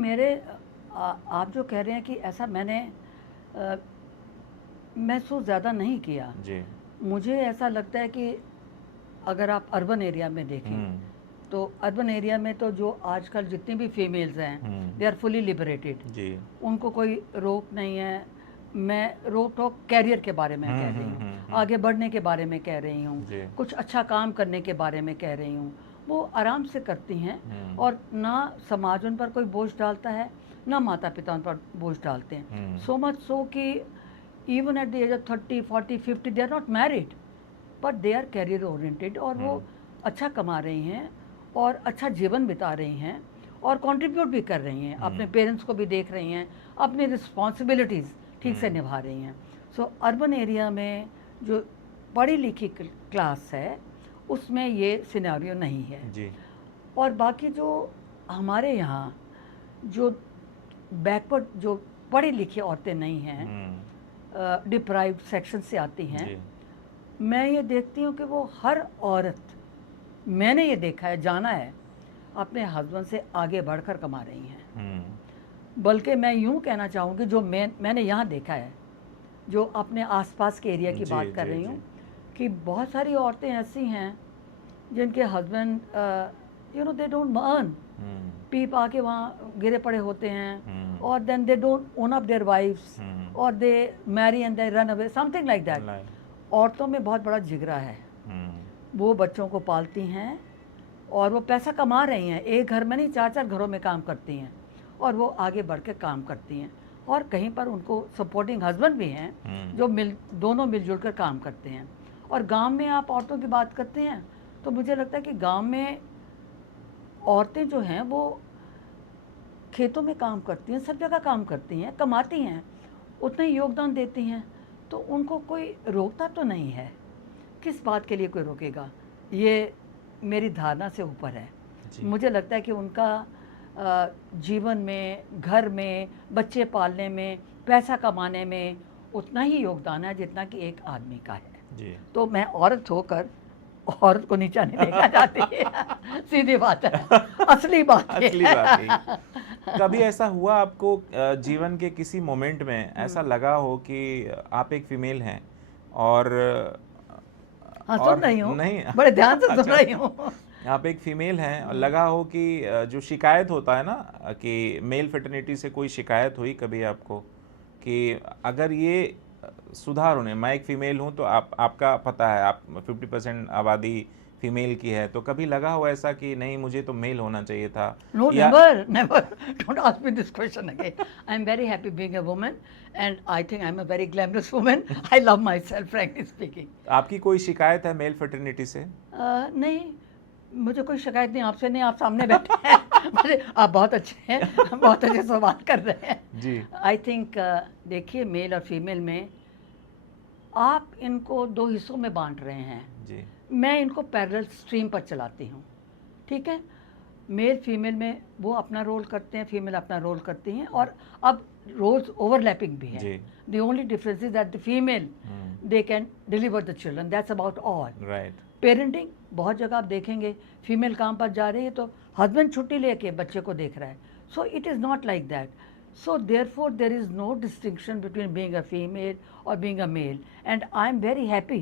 आप जो कह रहे हैं कि ऐसा मैंने महसूस ज़्यादा नहीं किया जी। मुझे ऐसा लगता है कि अगर आप अर्बन एरिया में देखें तो अर्बन एरिया में तो जो आजकल जितनी भी फीमेल्स हैं दे आर फुली लिबरेटेड जी। उनको कोई रोक नहीं है। मैं रोक टोक कैरियर के बारे में कह रही हूँ, आगे बढ़ने के बारे में कह रही हूँ, कुछ अच्छा काम करने के बारे में कह रही हूँ। वो आराम से करती हैं और ना समाज उन पर कोई बोझ डालता है, ना माता पिता उन पर बोझ डालते हैं। सो मच सो कि even at the age of 30, 40, 50 they are not married. But they are career oriented और वो अच्छा कमा रही हैं और अच्छा जीवन बिता रही हैं और कंट्रीब्यूट भी कर रही हैं, अपने पेरेंट्स को भी देख रही हैं, अपनी रिस्पॉन्सिबिलिटीज़ ठीक से निभा रही हैं। सो अर्बन एरिया में जो पढ़ी लिखी क्लास है उसमें ये सिनेरियो नहीं है जी। और बाकी जो हमारे यहाँ जो बैकवर्ड जो पढ़ी लिखी औरतें नहीं हैं, डिप्राइव्ड सेक्शन से आती हैं, मैं ये देखती हूँ कि वो हर औरत, मैंने ये देखा है, जाना है, अपने हस्बैंड से आगे बढ़कर कमा रही हैं। बल्कि मैं यूँ कहना चाहूँगी जो मैंने यहाँ देखा है, जो अपने आसपास के एरिया की बात कर रही हूँ, कि बहुत सारी औरतें ऐसी हैं जिनके husband you know they don't earn, पीप आके वहाँ गिरे पड़े होते हैं और then they don't own up their wives और they marry and they run away, something like that. औरतों में बहुत बड़ा जिगरा है, वो बच्चों को पालती हैं और वो पैसा कमा रही हैं, एक घर में नहीं 4-4 घरों में काम करती हैं और वो आगे बढ़ के काम करती हैं और कहीं पर उनको सपोर्टिंग हस्बैंड भी हैं जो दोनों मिलजुल कर काम करते हैं। और गांव में आप औरतों की बात करते हैं तो मुझे लगता है कि गांव में औरतें जो हैं वो खेतों में काम करती हैं, सब जगह काम करती हैं, कमाती हैं, उतना ही योगदान देती हैं, तो उनको कोई रोकता तो नहीं है। किस बात के लिए कोई रोकेगा, ये मेरी धारणा से ऊपर है। मुझे लगता है कि उनका जीवन में, घर में, बच्चे पालने में, पैसा कमाने में उतना ही योगदान है जितना कि एक आदमी का है जी। तो मैं औरत होकर औरत को नीचा नहीं देखा जाती है सीधी बात है, असली बात है। कभी ऐसा हुआ आपको जीवन के किसी मोमेंट में ऐसा लगा हो कि आप एक फीमेल हैं और सुन रही हूँ, नहीं बड़े ध्यान से सुन रही हूँ, आप एक फीमेल हैं और लगा हो कि जो शिकायत होता है ना कि मेल फेटर्निटी से कोई शिकायत हुई कभी आपको कि अगर ये सुधार होने, मैं एक फ़ीमेल हूँ तो आपका पता है आप 50% आबादी फीमेल की है, तो कभी लगा हो ऐसा कि नहीं मुझे तो मेल होना चाहिए था? No, never. Don't ask me this question again. I'm very happy being a woman and I think I'm a very glamorous woman. I love myself, frankly speaking. आपकी कोई शिकायत है मेल फेटर्निटी से? नहीं, मुझे कोई शिकायत नहीं, आपसे नहीं, आप सामने बैठे हैं मुझे आप बहुत अच्छे हैं, बहुत अच्छे सवाल कर रहे हैं जी। आई थिंक देखिए मेल और फीमेल में आप इनको 2 हिस्सों में बांट रहे हैं जी। मैं इनको पैरेलल स्ट्रीम पर चलाती हूँ, ठीक है। मेल फीमेल में वो अपना रोल करते हैं, फीमेल अपना रोल करती हैं और अब रोल्स ओवरलैपिंग भी है। The only difference is that the female they can deliver the children, that's about all. Right. Parenting बहुत जगह आप देखेंगे फीमेल काम पर जा रही है तो हस्बैंड छुट्टी लेके बच्चे को देख रहा है, so it is not like that. So therefore there is no distinction between being a female or being a male and I am very happy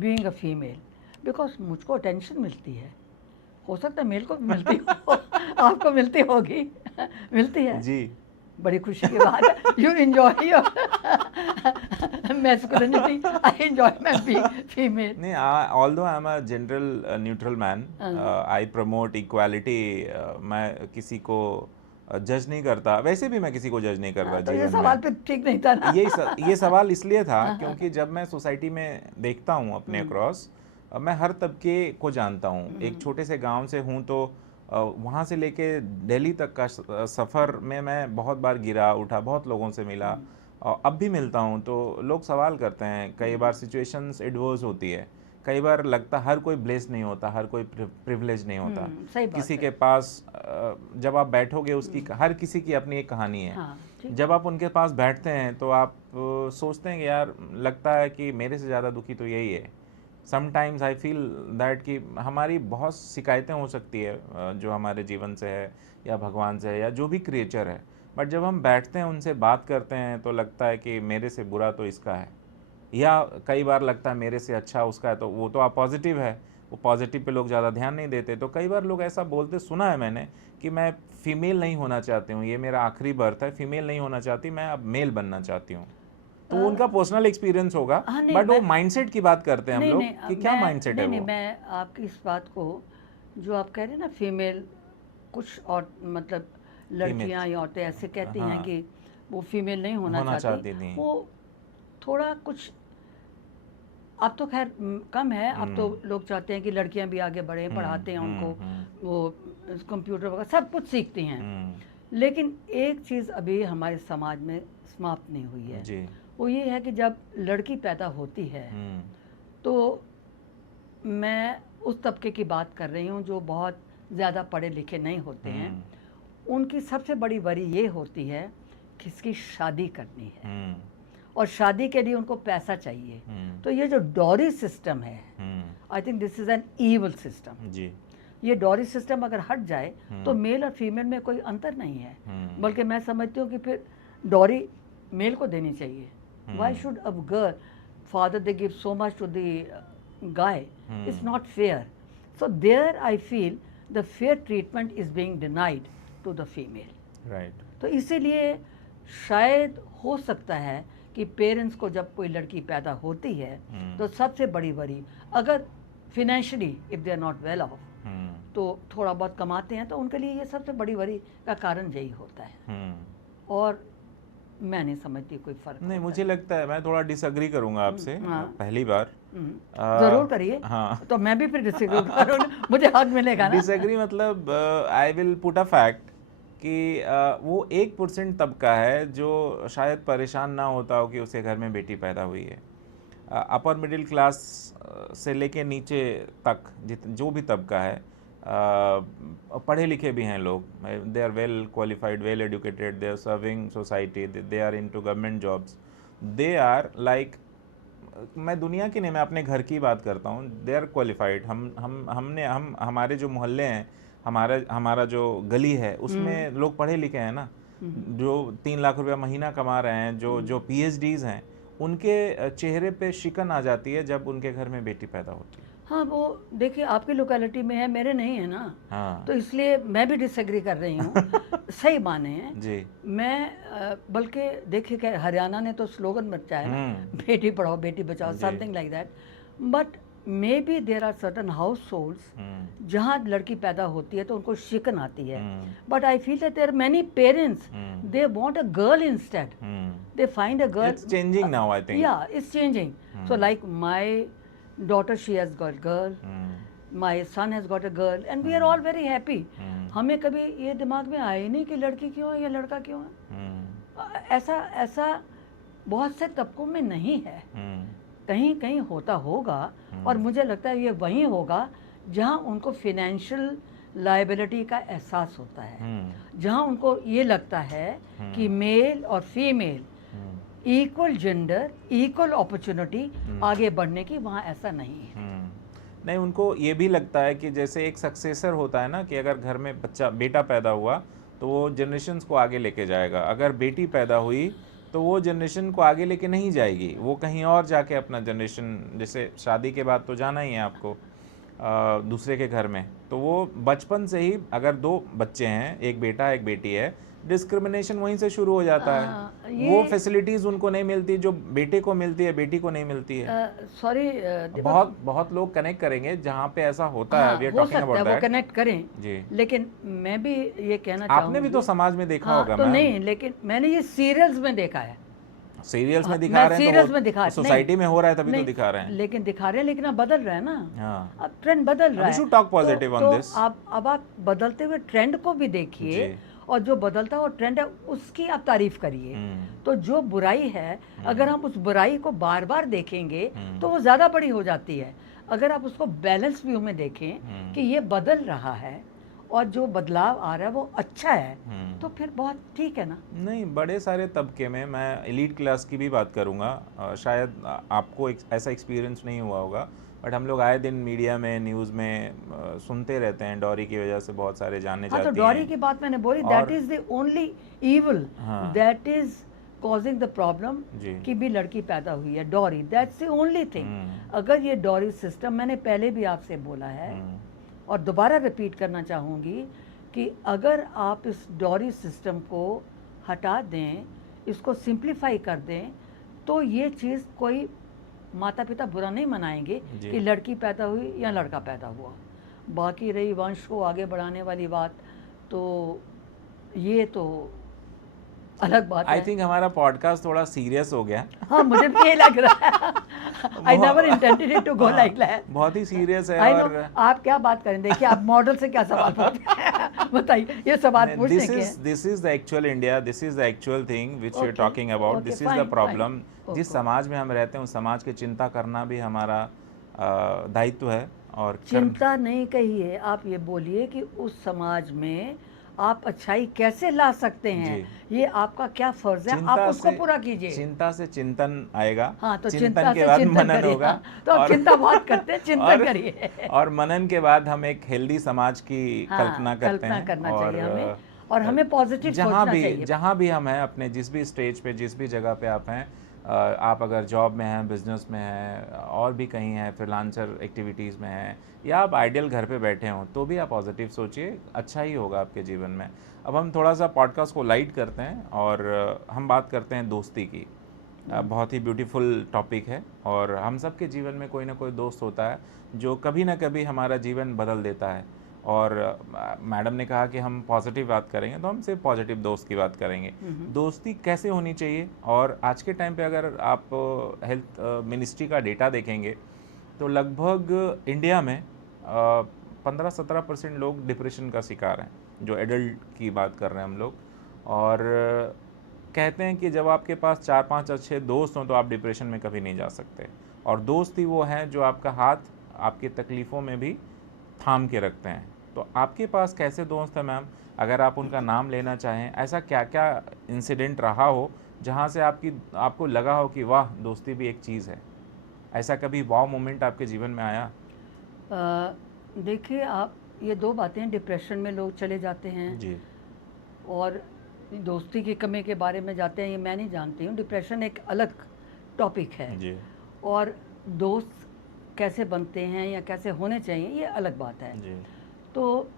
being a female because मुझको अटेंशन मिलती है, हो सकता है मेल को भी मिलती हो आपको मिलती होगी मिलती है जी, बड़ी खुशी की बात है। You enjoy your masculinity, I enjoy my being female. नहीं, although I am a general neutral man, I promote equality. मैं किसी को जज नहीं करता, वैसे भी मैं किसी को जज नहीं करता। तो ये सवाल पे ठीक नहीं था ना? ये सवाल इसलिए था क्योंकि जब मैं सोसाइटी में देखता हूँ अपने अक्रॉस, मैं हर तबके को जानता हूँ। एक छोटे से गांव से हूँ तो वहाँ से लेके दिल्ली तक का सफ़र में मैं बहुत बार गिरा उठा, बहुत लोगों से मिला और अब भी मिलता हूँ तो लोग सवाल करते हैं। कई बार सिचुएशंस एडवर्स होती है, कई बार लगता हर कोई ब्लेस नहीं होता, हर कोई प्रिविलेज नहीं होता। किसी के पास जब आप बैठोगे उसकी हर किसी की अपनी एक कहानी है। हाँ, जब आप उनके पास बैठते हैं तो आप सोचते हैं कि यार लगता है कि मेरे से ज़्यादा दुखी तो यही है। समटाइम्स आई फील दैट कि हमारी बहुत शिकायतें हो सकती है जो हमारे जीवन से है या भगवान से है या जो भी क्रिएचर है, बट जब हम बैठते हैं उनसे बात करते हैं तो लगता है कि मेरे से बुरा तो इसका है, या कई बार लगता है मेरे से अच्छा उसका है। तो वो तो आप पॉजिटिव है, वो पॉजिटिव पे लोग ज़्यादा ध्यान नहीं देते। तो कई बार लोग ऐसा बोलते सुना है मैंने कि मैं फ़ीमेल नहीं होना चाहती हूँ, ये मेरा आखिरी बर्थ है, फीमेल नहीं होना चाहती, मैं अब मेल बनना चाहती हूँ। तो उनका पर्सनल एक्सपीरियंस होगा, बट वो माइंडसेट की बात करते हैं हम लोग कि क्या माइंडसेट है वो। मैं आपकी इस बात को जो आप कह रहे हैं ना फीमेल, कुछ और मतलब लड़कियाँ या औरतें ऐसे कहती हैं कि वो फीमेल नहीं होना चाहती, वो थोड़ा कुछ अब तो खैर कम है, अब तो लोग चाहते हैं कि लड़कियां भी आगे बढ़ें, पढ़ाते हैं उनको, वो कंप्यूटर वगैरह सब कुछ सीखती हैं। लेकिन एक चीज़ अभी हमारे समाज में समाप्त नहीं हुई है जी। वो ये है कि जब लड़की पैदा होती है तो मैं उस तबके की बात कर रही हूँ जो बहुत ज़्यादा पढ़े लिखे नहीं होते हैं, उनकी सबसे बड़ी वरी ये होती है कि इसकी शादी करनी है और शादी के लिए उनको पैसा चाहिए। तो ये जो डॉरी सिस्टम है, I think this is an evil system जी। ये डॉरी सिस्टम अगर हट जाए तो मेल और फीमेल में कोई अंतर नहीं है, बल्कि मैं समझती हूँ कि फिर डॉरी मेल को देनी चाहिए। Why should a girl father they give so much to the guy? It's not fair. So there I feel the fair treatment is being denied to the female. Right. तो इसीलिए शायद हो सकता है कि पेरेंट्स को जब कोई लड़की पैदा होती है तो सबसे बड़ी वरी, अगर financially if they are not well off तो थोड़ा बहुत कमाते हैं तो उनके लिए ये सबसे बड़ी वरी का कारण यही होता है। और मैं नहीं समझती कोई फर्क नहीं, मुझे लगता है, मैं थोड़ा डिसएग्री करूंगा आपसे। पहली बार जरूर करिए। हाँ, तो मैं भी फिर डिसएग्री करूंगा, मुझे हक मिलेगा ना। डिसएग्री मतलब I will put a fact कि वो 1% तबका है जो शायद परेशान ना होता हो कि उसके घर में बेटी पैदा हुई है। अपर मिडिल क्लास से लेके नीचे तक जो भी तबका है, पढ़े लिखे भी हैं लोग, they are well qualified, well educated, they are serving society, they are into government jobs, they are like, मैं दुनिया की नहीं, मैं अपने घर की बात करता हूँ, दे आर क्वालिफाइड। हम हमारे जो मोहल्ले हैं, हमारा जो गली है उसमें लोग पढ़े लिखे हैं ना, जो 3 लाख रुपया महीना कमा रहे हैं, जो PhDs हैं, उनके चेहरे पे शिकन आ जाती है जब उनके घर में बेटी पैदा होती है। हाँ, वो देखिए आपकी लोकेलिटी में है, मेरे नहीं है ना। हाँ। तो इसलिए मैं भी डिसएग्री कर रही हूँ। सही माने हैं जी। मैं बल्कि देखिए कि हरियाणा ने तो स्लोगन बच्चा है ना, बेटी पढ़ाओ बेटी बचाओ, something like that. But may be there are certain households जहाँ लड़की पैदा होती है तो उनको शिकन आती है। But I feel that there are many parents they want a girl instead, they find a girl. It's changing now, I think. Yeah it's changing. So like my daughter, she has got girl, my son has got a girl, and we are all very happy. हमें कभी ये दिमाग में आया ही नहीं कि लड़की क्यों है या लड़का क्यों है। ऐसा बहुत से तबकों में नहीं है, कहीं कहीं होता होगा, और मुझे लगता है ये वहीं होगा जहाँ उनको फिनेंशियल लायबिलिटी का एहसास होता है, जहाँ उनको ये लगता है कि मेल और female equal gender, equal opportunity आगे बढ़ने की, वहाँ ऐसा नहीं है। नहीं, उनको ये भी लगता है कि जैसे एक सक्सेसर होता है ना, कि अगर घर में बेटा पैदा हुआ तो वो जनरेशन्स को आगे लेके जाएगा, अगर बेटी पैदा हुई तो वो जनरेशन को आगे लेके नहीं जाएगी, वो कहीं और जाके अपना जनरेशन, जैसे शादी के बाद तो जाना ही है आपको दूसरे के घर में, तो वो बचपन से ही, अगर 2 बच्चे हैं, एक बेटा एक बेटी है, डिस्क्रिमिनेशन वहीं से शुरू हो जाता है। वो फैसिलिटीज उनको नहीं मिलती जो बेटे को मिलती है, बेटी को नहीं मिलती है। सॉरी, बहुत लोग कनेक्ट करेंगे जहाँ पे ऐसा होता है, we are talking about that, वो कनेक्ट करें जी। लेकिन मैं भी ये कहना चाहूँगी, आपने भी तो समाज में देखा होगा। तो नहीं, लेकिन मैंने ये सीरियल्स में देखा है। सीरियल्स में दिखा रहे हैं, सीरियल्स में दिखा, सोसाइटी में हो रहा है तभी तो दिखा रहे हैं, लेकिन दिखा रहे हैं, लेकिन अब बदल रहा है ना। अब ट्रेंड बदल रहा है। We should talk positive on this. अब आप बदलते हुए ट्रेंड को भी देखिए, और जो बदलता हुआ ट्रेंड है उसकी आप तारीफ करिए। तो जो बुराई है, अगर हम उस बुराई को बार बार देखेंगे तो वो ज़्यादा बड़ी हो जाती है। अगर आप उसको बैलेंस व्यू में देखें कि ये बदल रहा है और जो बदलाव आ रहा है वो अच्छा है, तो फिर बहुत ठीक है ना। नहीं, बड़े सारे तबके में, मैं एलीट क्लास की भी बात करूँगा, शायद आपको ऐसा एक्सपीरियंस नहीं हुआ होगा, बट हम लोग आए दिन मीडिया में, न्यूज़ में सुनते रहते हैं, डॉरी की वजह से बहुत सारे जाने जाते हैं। तो डॉरी की बात मैंने बोली, that is the only evil that is causing the problem, कि भी लड़की पैदा हुई है, dowry, that's the only thing. अगर ये डॉरी सिस्टम, मैंने पहले भी आपसे बोला है और दोबारा रिपीट करना चाहूँगी कि अगर आप इस डॉरी सिस्टम को हटा दें, इसको सिंप्लीफाई कर दें, तो ये चीज़ कोई माता पिता बुरा नहीं मनाएंगे कि लड़की पैदा हुई या लड़का पैदा हुआ। बाकी रही वंश को आगे बढ़ाने वाली बात, तो ये तो अलग बात है। आई थिंक हमारा पॉडकास्ट थोड़ा सीरियस हो गया। हाँ, मुझे भी ये लग रहा है। I never intended it to go like that. बहुत ही सीरियस है। आई नो, और आप क्या बात करें, देखिए आप मॉडल से क्या सवाल पूछते हैं बताइए, ये सवाल पूछने के हैं। This is the actual India, this is the actual thing which you are Okay, talking about, okay, this is the fine, problem. fine. जिस Okay. समाज में हम रहते हैं उस समाज की चिंता करना भी हमारा दायित्व है। और चिंता नहीं कहिए, आप ये बोलिए कि उस समाज में आप अच्छाई कैसे ला सकते हैं, ये आपका क्या फर्ज है, आप उसको पूरा कीजिए। चिंता से चिंतन आएगा। हाँ, तो चिंतन चिंता के से बाद चिंतन मनन करिए। होगा। हाँ, तो आप चिंता बहुत करते हैं, चिंतन करिए। और मनन के बाद हम एक हेल्दी समाज की हाँ, कल्पना करते हैं। करना और चाहिए हमें, और हमें पॉजिटिव सोचना चाहिए। जहाँ भी हम हैं, अपने जिस भी स्टेज पे, जिस भी जगह पे आप हैं, आप अगर जॉब में हैं, बिजनेस में हैं, और भी कहीं हैं, फ्रीलांसर एक्टिविटीज़ में हैं, या आप आइडियल घर पे बैठे हों, तो भी आप पॉजिटिव सोचिए, अच्छा ही होगा आपके जीवन में। अब हम थोड़ा सा पॉडकास्ट को लाइट करते हैं और हम बात करते हैं दोस्ती की। बहुत ही ब्यूटीफुल टॉपिक है, और हम सब के जीवन में कोई ना कोई दोस्त होता है जो कभी ना कभी हमारा जीवन बदल देता है। और मैडम ने कहा कि हम पॉजिटिव बात करेंगे, तो हम सिर्फ पॉजिटिव दोस्त की बात करेंगे। दोस्ती कैसे होनी चाहिए? और आज के टाइम पे अगर आप हेल्थ मिनिस्ट्री का डेटा देखेंगे तो लगभग इंडिया में 15-17% लोग डिप्रेशन का शिकार हैं, जो एडल्ट की बात कर रहे हैं हम लोग। और कहते हैं कि जब आपके पास 4-5 अच्छे दोस्त हों तो आप डिप्रेशन में कभी नहीं जा सकते। और दोस्त ही वो हैं जो आपका हाथ आपकी तकलीफ़ों में भी थाम के रखते हैं। तो आपके पास कैसे दोस्त हैं मैम? अगर आप उनका नाम लेना चाहें, ऐसा क्या क्या इंसिडेंट रहा हो जहाँ से आपको लगा हो कि वाह, दोस्ती भी एक चीज़ है? ऐसा कभी वाव मोमेंट आपके जीवन में आया? देखिए, आप ये दो बातें, डिप्रेशन में लोग चले जाते हैं जी और दोस्ती की कमी के बारे में जाते हैं, ये मैं नहीं जानती हूँ। डिप्रेशन एक अलग टॉपिक है जी और दोस्त कैसे बनते हैं या कैसे होने चाहिए, ये अलग बात है। जी। तो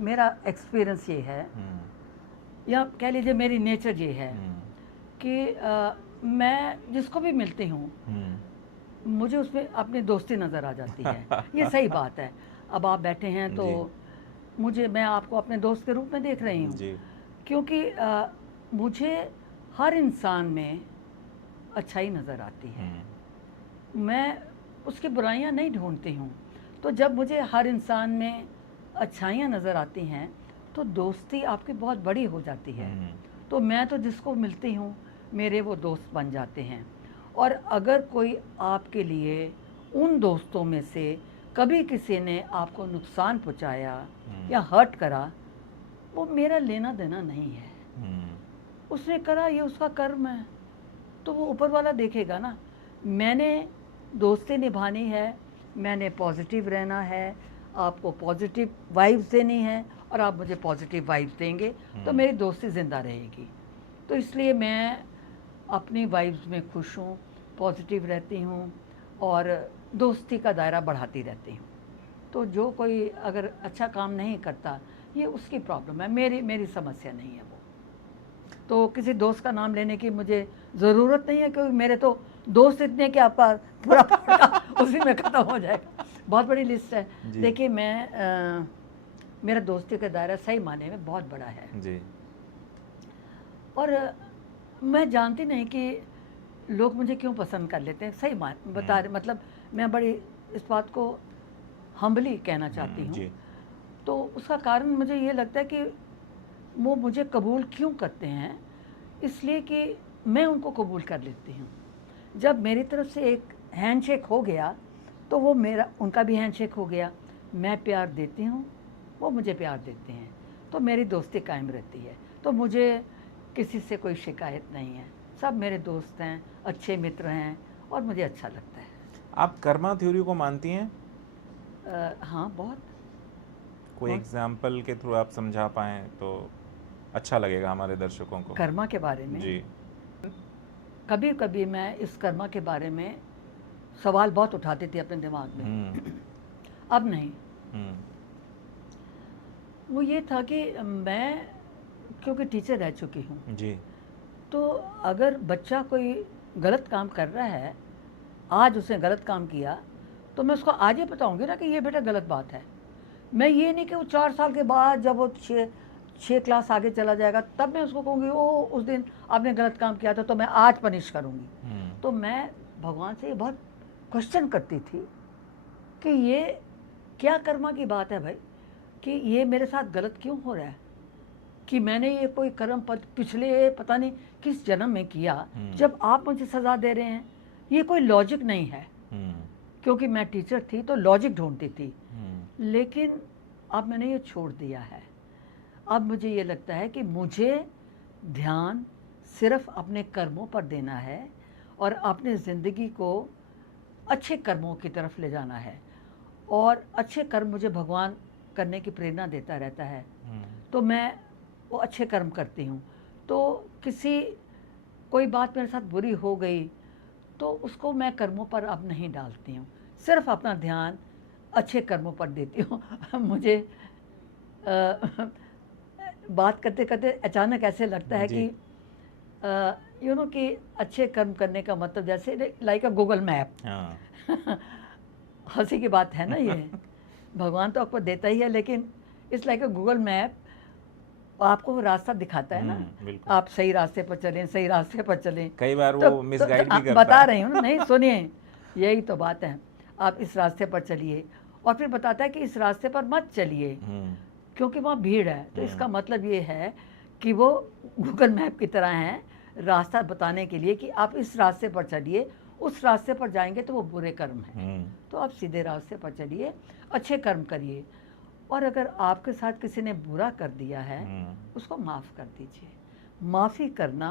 मेरा एक्सपीरियंस ये है, या कह लीजिए मेरी नेचर ये है कि मैं जिसको भी मिलती हूँ मुझे उसमें अपनी दोस्ती नज़र आ जाती है। ये सही बात है। अब आप बैठे हैं तो मैं आपको अपने दोस्त के रूप में देख रही हूँ, क्योंकि मुझे हर इंसान में अच्छाई नज़र आती है। मैं उसकी बुराइयां नहीं ढूंढती हूँ। तो जब मुझे हर इंसान में अच्छाइयाँ नज़र आती हैं तो दोस्ती आपकी बहुत बड़ी हो जाती है। तो मैं तो जिसको मिलती हूँ मेरे वो दोस्त बन जाते हैं। और अगर कोई आपके लिए उन दोस्तों में से कभी किसी ने आपको नुकसान पहुँचाया या हर्ट करा, वो मेरा लेना देना नहीं है। उसने करा, ये उसका कर्म है, तो वो ऊपर वाला देखेगा ना। मैंने दोस्ती निभानी है, मैंने पॉजिटिव रहना है, आपको पॉजिटिव वाइब्स देनी है और आप मुझे पॉजिटिव वाइब्स देंगे तो मेरी दोस्ती ज़िंदा रहेगी। तो इसलिए मैं अपनी वाइब्स में खुश हूँ, पॉजिटिव रहती हूँ और दोस्ती का दायरा बढ़ाती रहती हूँ। तो जो कोई अगर अच्छा काम नहीं करता, ये उसकी प्रॉब्लम है, मेरी समस्या नहीं है वो। तो किसी दोस्त का नाम लेने की मुझे ज़रूरत नहीं है, क्योंकि मेरे तो दोस्त इतने कि आपका पूरा पॉडकास्ट उसी में ख़त्म हो जाएगा। बहुत बड़ी लिस्ट है। देखिए, मेरा दोस्ती का दायरा सही माने में बहुत बड़ा है जी। और मैं जानती नहीं कि लोग मुझे क्यों पसंद कर लेते हैं। सही बता रहे, मतलब मैं बड़ी इस बात को हम्बली कहना चाहती हूँ। तो उसका कारण मुझे ये लगता है कि वो मुझे कबूल क्यों करते हैं, इसलिए कि मैं उनको कबूल कर लेती हूँ। जब मेरी तरफ से एक हैंडशेक हो गया तो वो उनका भी हैंडशेक हो गया। मैं प्यार देती हूँ, वो मुझे प्यार देते हैं, तो मेरी दोस्ती कायम रहती है। तो मुझे किसी से कोई शिकायत नहीं है, सब मेरे दोस्त हैं, अच्छे मित्र हैं और मुझे अच्छा लगता है। आप कर्मा थ्योरी को मानती हैं? हाँ, बहुत। कोई एग्जाम्पल के थ्रू आप समझा पाएँ तो अच्छा लगेगा हमारे दर्शकों को। कर्मा के बारे में जी। कभी कभी मैं इस कर्मा के बारे में सवाल बहुत उठाती थी अपने दिमाग में। अब नहीं। वो ये था कि मैं क्योंकि टीचर रह चुकी हूँ जी, तो अगर बच्चा कोई गलत काम कर रहा है, आज उसने गलत काम किया, तो मैं उसको आज ही बताऊँगी ना कि ये बेटा गलत बात है। मैं ये नहीं कि वो 4 साल के बाद जब वो 6 क्लास आगे चला जाएगा तब मैं उसको कहूँगी ओ उस दिन आपने गलत काम किया था तो मैं आज पनिश करूँगी। तो मैं भगवान से ये बहुत क्वेश्चन करती थी कि ये क्या कर्मा की बात है भाई, कि ये मेरे साथ गलत क्यों हो रहा है, कि मैंने ये कोई कर्म पिछले पता नहीं किस जन्म में किया जब आप मुझे सज़ा दे रहे हैं। ये कोई लॉजिक नहीं है, क्योंकि मैं टीचर थी तो लॉजिक ढूंढती थी, लेकिन अब मैंने ये छोड़ दिया है। अब मुझे ये लगता है कि मुझे ध्यान सिर्फ अपने कर्मों पर देना है और अपनी ज़िंदगी को अच्छे कर्मों की तरफ ले जाना है, और अच्छे कर्म मुझे भगवान करने की प्रेरणा देता रहता है, तो मैं वो अच्छे कर्म करती हूँ। तो कोई बात मेरे साथ बुरी हो गई तो उसको मैं कर्मों पर अब नहीं डालती हूँ, सिर्फ अपना ध्यान अच्छे कर्मों पर देती हूँ। मुझे बात करते करते अचानक ऐसे लगता है कि कि अच्छे कर्म करने का मतलब जैसे लाइक अ गूगल मैप। हंसी की बात है ना ये। भगवान तो आपको देता ही है, लेकिन it's like a Google map, आपको रास्ता दिखाता है ना, आप सही रास्ते पर चलें, सही रास्ते पर चलें। कई बार वो मिसगाइड भी करता बता रही हूँ ना, नहीं सुनिए, यही तो बात है, आप इस रास्ते पर चलिए, और फिर बताता है कि इस रास्ते पर मत चलिए क्योंकि वहाँ भीड़ है। तो इसका मतलब ये है कि वो गूगल मैप की तरह है, रास्ता बताने के लिए कि आप इस रास्ते पर चलिए, उस रास्ते पर जाएंगे तो वो बुरे कर्म हैं, तो आप सीधे रास्ते पर चलिए, अच्छे कर्म करिए। और अगर आपके साथ किसी ने बुरा कर दिया है उसको माफ़ कर दीजिए। माफ़ी करना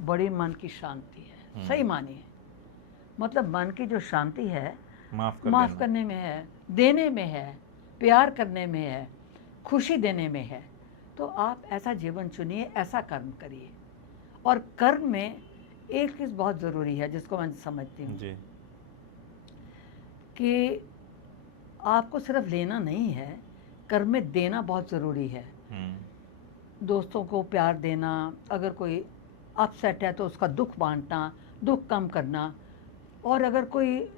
बड़ी मन की शांति है, सही मानिए, मतलब मन की जो शांति है माफ़ करने में है, देने में है, प्यार करने में है, खुशी देने में है। तो आप ऐसा जीवन चुनिए, ऐसा कर्म करिए। और कर्म में एक चीज़ बहुत ज़रूरी है जिसको मैं समझती हूँ कि आपको सिर्फ लेना नहीं है, कर्म में देना बहुत ज़रूरी है। दोस्तों को प्यार देना, अगर कोई अपसेट है तो उसका दुख बांटना, दुख कम करना, और अगर कोई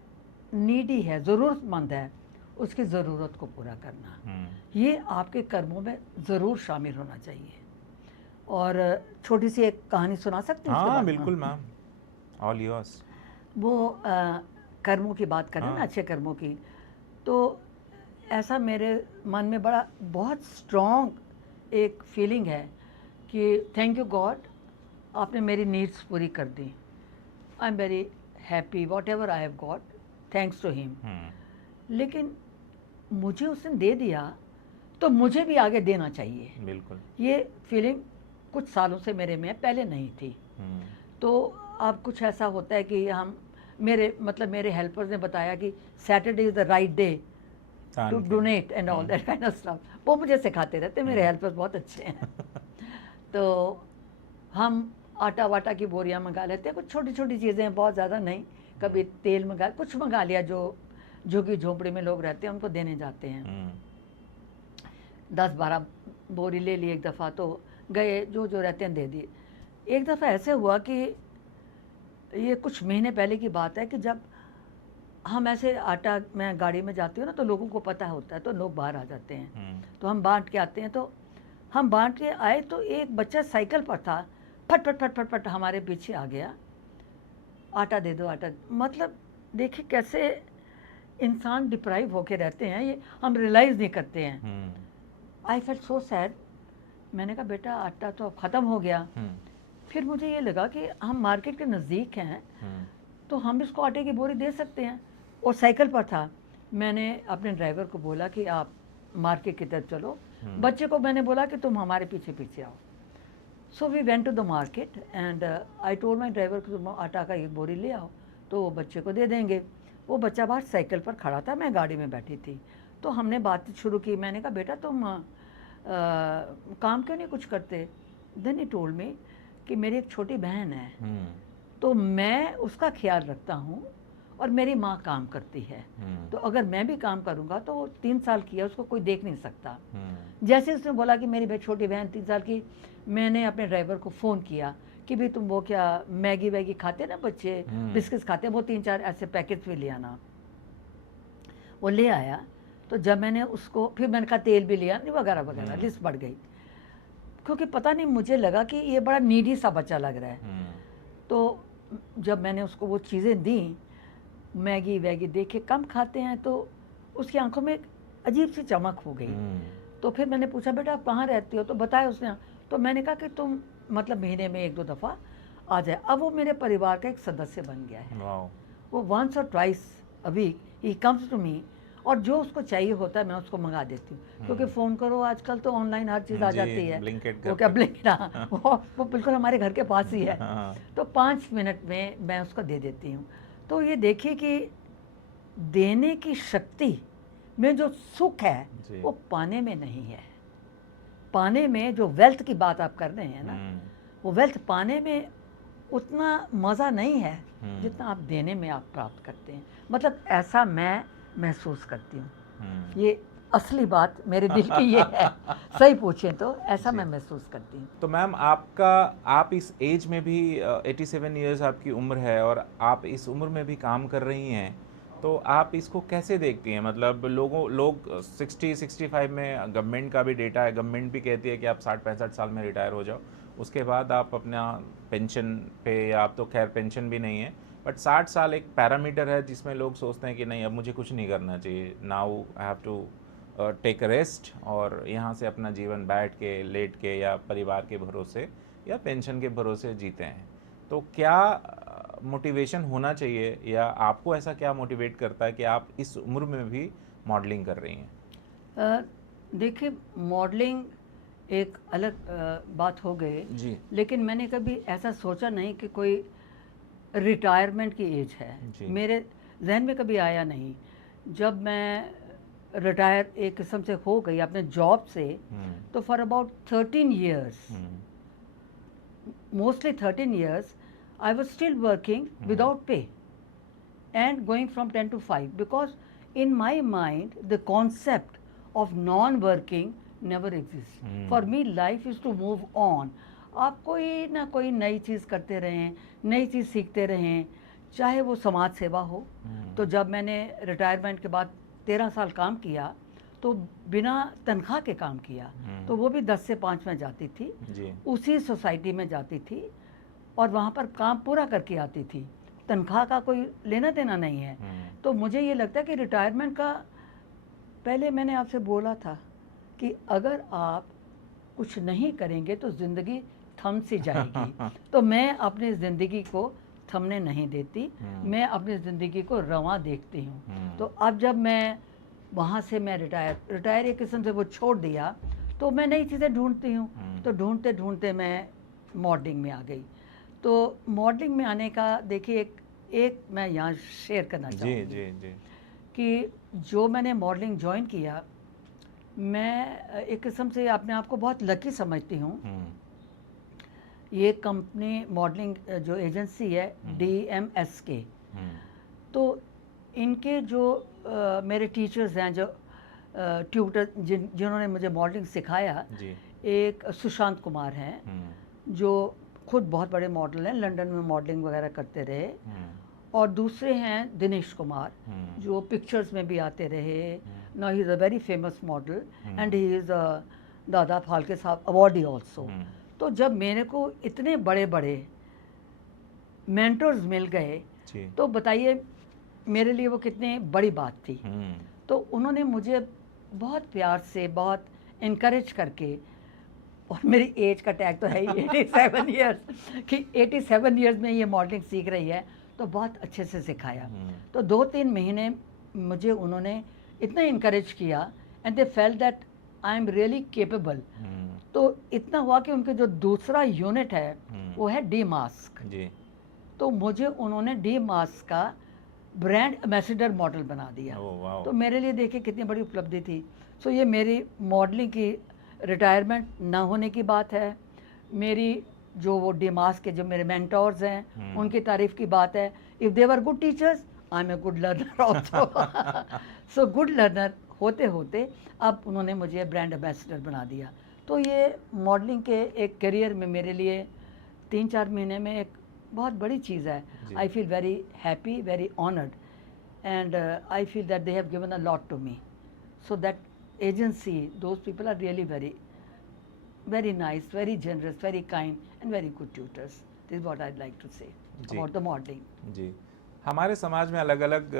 नीडी है, ज़रूरतमंद है, उसकी ज़रूरत को पूरा करना, ये आपके कर्मों में ज़रूर शामिल होना चाहिए। और छोटी सी एक कहानी सुना सकती हूँ? हाँ बिल्कुल मैम, ऑल योर्स। वो कर्मों की बात करें ना, अच्छे कर्मों की, तो ऐसा मेरे मन में बहुत स्ट्रॉन्ग एक फीलिंग है कि थैंक यू गॉड, आपने मेरी नीड्स पूरी कर दी, I am very happy whatever I have got, thanks to him. लेकिन मुझे उसने दे दिया तो मुझे भी आगे देना चाहिए। बिल्कुल, ये फीलिंग कुछ सालों से मेरे में पहले नहीं थी। तो अब कुछ ऐसा होता है कि मेरे हेल्पर्स ने बताया कि Saturday is the right day to donate and all that kind of stuff. वो मुझे सिखाते रहते, मेरे हेल्पर्स बहुत अच्छे हैं। तो हम आटा वाटा की बोरियां मंगा लेते हैं, कुछ छोटी छोटी चीज़ें, बहुत ज़्यादा नहीं, कभी तेल कुछ मंगा लिया, जो झुग्गी झोंपड़ी में लोग रहते हैं उनको देने जाते हैं। 10-12 बोरी ले ली एक दफ़ा, तो गए, जो जो रहते हैं दे दिए। एक दफ़ा ऐसे हुआ कि ये कुछ महीने पहले की बात है कि जब हम ऐसे आटा, मैं गाड़ी में जाती हूँ ना, तो लोगों को पता होता है तो लोग बाहर आ जाते हैं, तो हम बांट के आते हैं। तो हम बांट के आए तो एक बच्चा साइकिल पर था, फट फट फट फट फट हमारे पीछे आ गया, आटा दे दो, आटा। मतलब देखिए कैसे इंसान डिप्राइव होके रहते हैं, ये हम रियलाइज़ नहीं करते हैं। I felt so sad. मैंने कहा बेटा आटा तो अब ख़त्म हो गया। फिर मुझे ये लगा कि हम मार्केट के नज़दीक हैं, तो हम इसको आटे की बोरी दे सकते हैं, और साइकिल पर था। मैंने अपने ड्राइवर को बोला कि आप मार्केट की तरफ चलो, बच्चे को मैंने बोला कि तुम हमारे पीछे पीछे आओ। So we went to the market and I told my driver कि तुम आटा का एक बोरी ले आओ, तो वो बच्चे को दे देंगे। वो बच्चा बाहर साइकिल पर खड़ा था, मैं गाड़ी में बैठी थी, तो हमने बात शुरू की। मैंने कहा बेटा तुम काम क्यों नहीं कुछ करते? देन ही टोल्ड मी कि मेरी एक छोटी बहन है, तो मैं उसका ख्याल रखता हूँ और मेरी माँ काम करती है, तो अगर मैं भी काम करूँगा तो वो 3 साल की है, उसको कोई देख नहीं सकता। जैसे उसने बोला कि मेरी छोटी बहन 3 साल की, मैंने अपने ड्राइवर को फ़ोन किया कि भाई तुम वो क्या मैगी वैगी खाते ना बच्चे, बिस्किट्स खाते हैं, वो 3-4 ऐसे पैकेट्स भी ले आना। वो ले आया। तो जब मैंने उसको, फिर मैंने कहा तेल भी लिया, वगैरह वगैरह, लिस्ट बढ़ गई, क्योंकि पता नहीं मुझे लगा कि ये बड़ा नीडी सा बच्चा लग रहा है। तो जब मैंने उसको वो चीज़ें दी, मैगी वैगी देखे कम खाते हैं, तो उसकी आंखों में एक अजीब सी चमक हो गई। तो फिर मैंने पूछा, बेटा आप कहाँ रहती हो? तो बताया उसने। तो मैंने कहा कि तुम मतलब महीने में 1-2 दफ़ा आ जाए। अब वो मेरे परिवार का एक सदस्य बन गया है। वाओ। वो वंस और ट्वाइस अ वीक ही कम्स टू मी, और जो उसको चाहिए होता है मैं उसको मंगा देती हूँ, क्योंकि फ़ोन करो आजकल तो ऑनलाइन हर चीज़ आ जी, जाती है। ब्लिंकिट वो घर क्या पे। ब्लिंकिट, हाँ, वो बिल्कुल हमारे घर के पास ही है। हाँ। तो 5 मिनट में मैं उसको दे देती हूँ। तो ये देखिए कि देने की शक्ति में जो सुख है जी। वो पाने में नहीं है। पाने में जो वेल्थ की बात आप कर रहे हैं ना, वो वेल्थ पाने में उतना मज़ा नहीं है जितना आप देने में आप प्राप्त करते हैं। मतलब ऐसा मैं महसूस करती हूँ। ये असली बात मेरे दिल की ये है। सही पूछें तो ऐसा जी। मैं महसूस करती हूँ। तो मैम आप इस एज में भी 87 इयर्स आपकी उम्र है और आप इस उम्र में भी काम कर रही हैं, तो आप इसको कैसे देखती हैं? मतलब लोग 60-65 में गवर्नमेंट का भी डेटा है, गवर्नमेंट भी कहती है कि आप 60-65 साल में रिटायर हो जाओ, उसके बाद आप अपना पेंशन पे, या आप तो खैर पेंशन भी नहीं है, बट 60 साल एक पैरामीटर है जिसमें लोग सोचते हैं कि नहीं अब मुझे कुछ नहीं करना चाहिए, now I have to take rest, और यहाँ से अपना जीवन बैठ के लेट के या परिवार के भरोसे या पेंशन के भरोसे जीते हैं। तो क्या मोटिवेशन होना चाहिए, या आपको ऐसा क्या मोटिवेट करता है कि आप इस उम्र में भी मॉडलिंग कर रही हैं? देखिए, मॉडलिंग एक अलग बात हो गई, जी। लेकिन मैंने कभी ऐसा सोचा नहीं कि कोई रिटायरमेंट की एज है। जी। मेरे जहन में कभी आया नहीं। जब मैं रिटायर एक किस्म से हो गई अपने जॉब से, तो for about 13 years, mostly 13 years, I was still working without pay and going from 10 to 5, because in my mind the concept of non-working never exists. For me life is to move on. आप कोई ना कोई नई चीज़ करते रहें, नई चीज़ सीखते रहें, चाहे वो समाज सेवा हो। तो जब मैंने रिटायरमेंट के बाद 13 साल काम किया, तो बिना तनख्वाह के काम किया, तो वो भी 10 से 5 में जाती थी, जी। उसी सोसाइटी में जाती थी और वहाँ पर काम पूरा करके आती थी। तनख्वाह का कोई लेना देना नहीं है। तो मुझे ये लगता है कि रिटायरमेंट का, पहले मैंने आपसे बोला था कि अगर आप कुछ नहीं करेंगे तो ज़िंदगी थम सी जाएगी। तो मैं अपनी ज़िंदगी को थमने नहीं देती, मैं अपनी ज़िंदगी को रवां देखती हूँ। तो अब जब मैं वहाँ से मैं रिटायर एक किस्म से वो छोड़ दिया, तो मैं नई चीज़ें ढूंढती हूँ। तो ढूंढते ढूंढते मैं मॉडलिंग में आ गई। तो मॉडलिंग में आने का देखिए एक मैं यहाँ शेयर करना जी चाहूँगी जी जी। कि जो मैंने मॉडलिंग ज्वाइन किया, मैं एक किस्म से अपने आप को बहुत लकी समझती हूँ। ये कंपनी मॉडलिंग जो एजेंसी है DMSK, तो इनके जो मेरे टीचर्स हैं, जो ट्यूटर जिन्होंने मुझे मॉडलिंग सिखाया, जी। एक सुशांत कुमार हैं, जो खुद बहुत बड़े मॉडल हैं, लंदन में मॉडलिंग वगैरह करते रहे। और दूसरे हैं दिनेश कुमार, जो पिक्चर्स में भी आते रहे। Now he is a very famous model and he is दादा फाल्के साहब अवार्डी ऑल्सो। तो जब मेरे को इतने बड़े बड़े मेंटर्स मिल गए, तो बताइए मेरे लिए वो कितनी बड़ी बात थी। तो उन्होंने मुझे बहुत प्यार से, बहुत इनकरेज करके, और मेरी एज का टैग तो है ही 87 इयर्स, कि 87 इयर्स में ये मॉडलिंग सीख रही है, तो बहुत अच्छे से सिखाया। तो 2-3 महीने मुझे उन्होंने इतना इनकरेज किया, and they felt that I am really capable. तो इतना हुआ कि उनके जो दूसरा यूनिट है वो है DMASK जी। तो मुझे उन्होंने DMASK का ब्रांड एम्बेसडर मॉडल बना दिया। तो मेरे लिए देखिए कितनी बड़ी उपलब्धि थी। सो ये मेरी मॉडलिंग की रिटायरमेंट ना होने की बात है, मेरी जो वो DMASK के जो मेरे मेंटोर्स हैं उनकी तारीफ़ की बात है। If they were good teachers, I am a good learner also. So good learner होते होते अब उन्होंने मुझे ब्रांड एम्बेसडर बना दिया। तो ये मॉडलिंग के एक करियर में मेरे लिए 3-4 महीने में एक बहुत बड़ी चीज़ है। I feel very happy, very honoured, and I feel that they have given a lot to me. So that agency, those people are really very, very nice, very generous, very kind and very good tutors. This what I like to say जी। About the modelling. जी, हमारे समाज में अलग अलग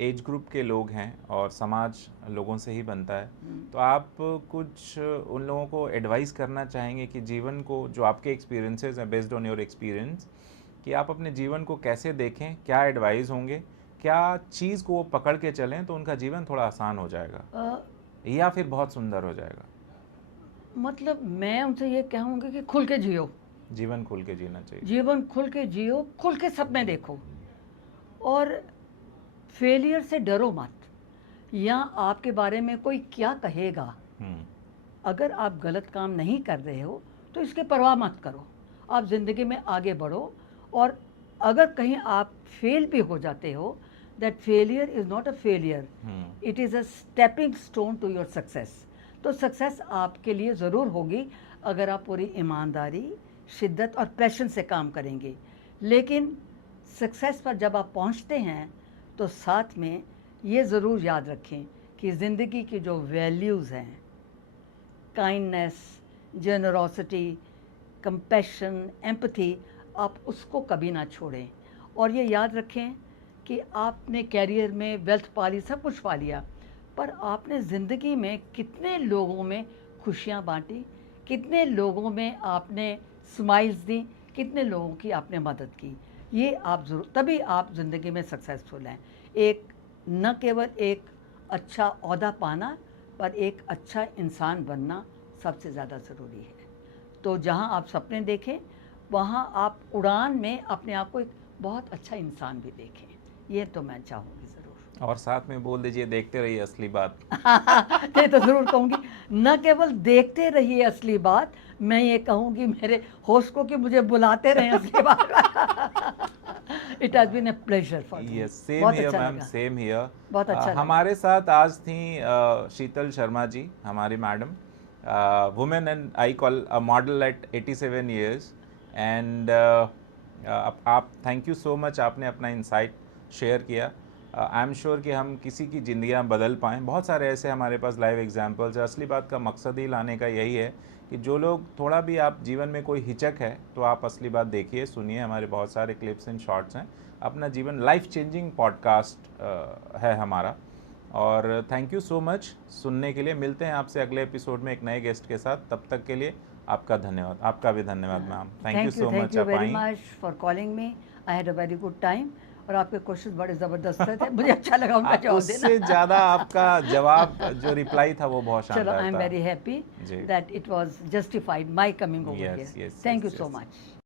age group के लोग हैं और समाज लोगों से ही बनता है। तो आप कुछ उन लोगों को एडवाइस करना चाहेंगे कि जीवन को, जो आपके एक्सपीरियंसेस हैं बेस्ड ऑन योर एक्सपीरियंस, कि आप अपने जीवन को कैसे देखें, क्या एडवाइस होंगे, क्या चीज़ को वो पकड़ के चलें तो उनका जीवन थोड़ा आसान हो जाएगा या फिर बहुत सुंदर हो जाएगा? मतलब मैं उनसे ये कहूँगी कि खुल के जियो, जीवन खुल के जीना चाहिए। जीवन खुल के जियो, खुल के सपने देखो, और फेलियर से डरो मत, या आपके बारे में कोई क्या कहेगा। अगर आप गलत काम नहीं कर रहे हो तो इसके परवाह मत करो, आप ज़िंदगी में आगे बढ़ो। और अगर कहीं आप फेल भी हो जाते हो, that failure is not a failure, it is a stepping stone to your success. तो सक्सेस आपके लिए ज़रूर होगी अगर आप पूरी ईमानदारी, शिद्दत और पैशन से काम करेंगे। लेकिन सक्सेस पर जब आप पहुंचते हैं तो साथ में ये ज़रूर याद रखें कि ज़िंदगी की जो वैल्यूज़ हैं, काइंडनेस, जेनरोसिटी, कंपैशन, एम्पैथी, आप उसको कभी ना छोड़ें। और ये याद रखें कि आपने कैरियर में वेल्थ पा ली, सब कुछ पा लिया, पर आपने ज़िंदगी में कितने लोगों में खुशियाँ बांटी, कितने लोगों में आपने स्माइल्स दी, कितने लोगों की आपने मदद की। ये आप ज़रूर, तभी आप ज़िंदगी में सक्सेसफुल हैं। एक न केवल एक अच्छा ओहदा पाना, पर एक अच्छा इंसान बनना सबसे ज़्यादा ज़रूरी है। तो जहाँ आप सपने देखें वहाँ आप उड़ान में अपने आप को एक बहुत अच्छा इंसान भी देखें, ये तो मैं चाहूँगी ज़रूर। और साथ में बोल दीजिए, देखते रहिए असली बात। ये तो ज़रूर कहूँगी, न केवल देखते रहिए असली बात, मैं ये कहूँगी मेरे होस्ट को कि मुझे बुलाते रहें असली बात। It has been a pleasure for me. Yes, same बहुत हियर अच्छा मैम, लगा, सेम हियर। बहुत अच्छा लगा। हमारे साथ आज थी शीतल शर्मा जी, हमारी madam, women and I call a model at 87 years. And आप थैंक यू सो मच, आपने अपना इंसाइट शेयर किया। आई एम श्योर कि हम किसी की ज़िंदगियाँ बदल पाएँ। बहुत सारे ऐसे हमारे पास लाइव एग्जांपल्स है। असली बात का मकसद ही लाने का यही है कि जो लोग थोड़ा भी, आप जीवन में कोई हिचक है तो आप असली बात देखिए, सुनिए। हमारे बहुत सारे क्लिप्स एंड शॉर्ट्स हैं। अपना जीवन, लाइफ चेंजिंग पॉडकास्ट है हमारा। और थैंक यू सो मच सुनने के लिए। मिलते हैं आपसे अगले एपिसोड में एक नए गेस्ट के साथ। तब तक के लिए आपका धन्यवाद। आपका भी धन्यवाद ma'am. Thank you so much. Thank you आप very I. Much for calling me, I had a very good time. और आपके क्वेश्चन बड़े ज़बरदस्त थे, मुझे अच्छा लगा उनका जवाब उससे देना। ज़्यादा आपका जवाब, जो रिप्लाई था, वो बहुत चलो, शानदार आई एम था वेरी हैप्पी जी। That it was justified my coming over yes here. Yes thank you yes so yes. Much.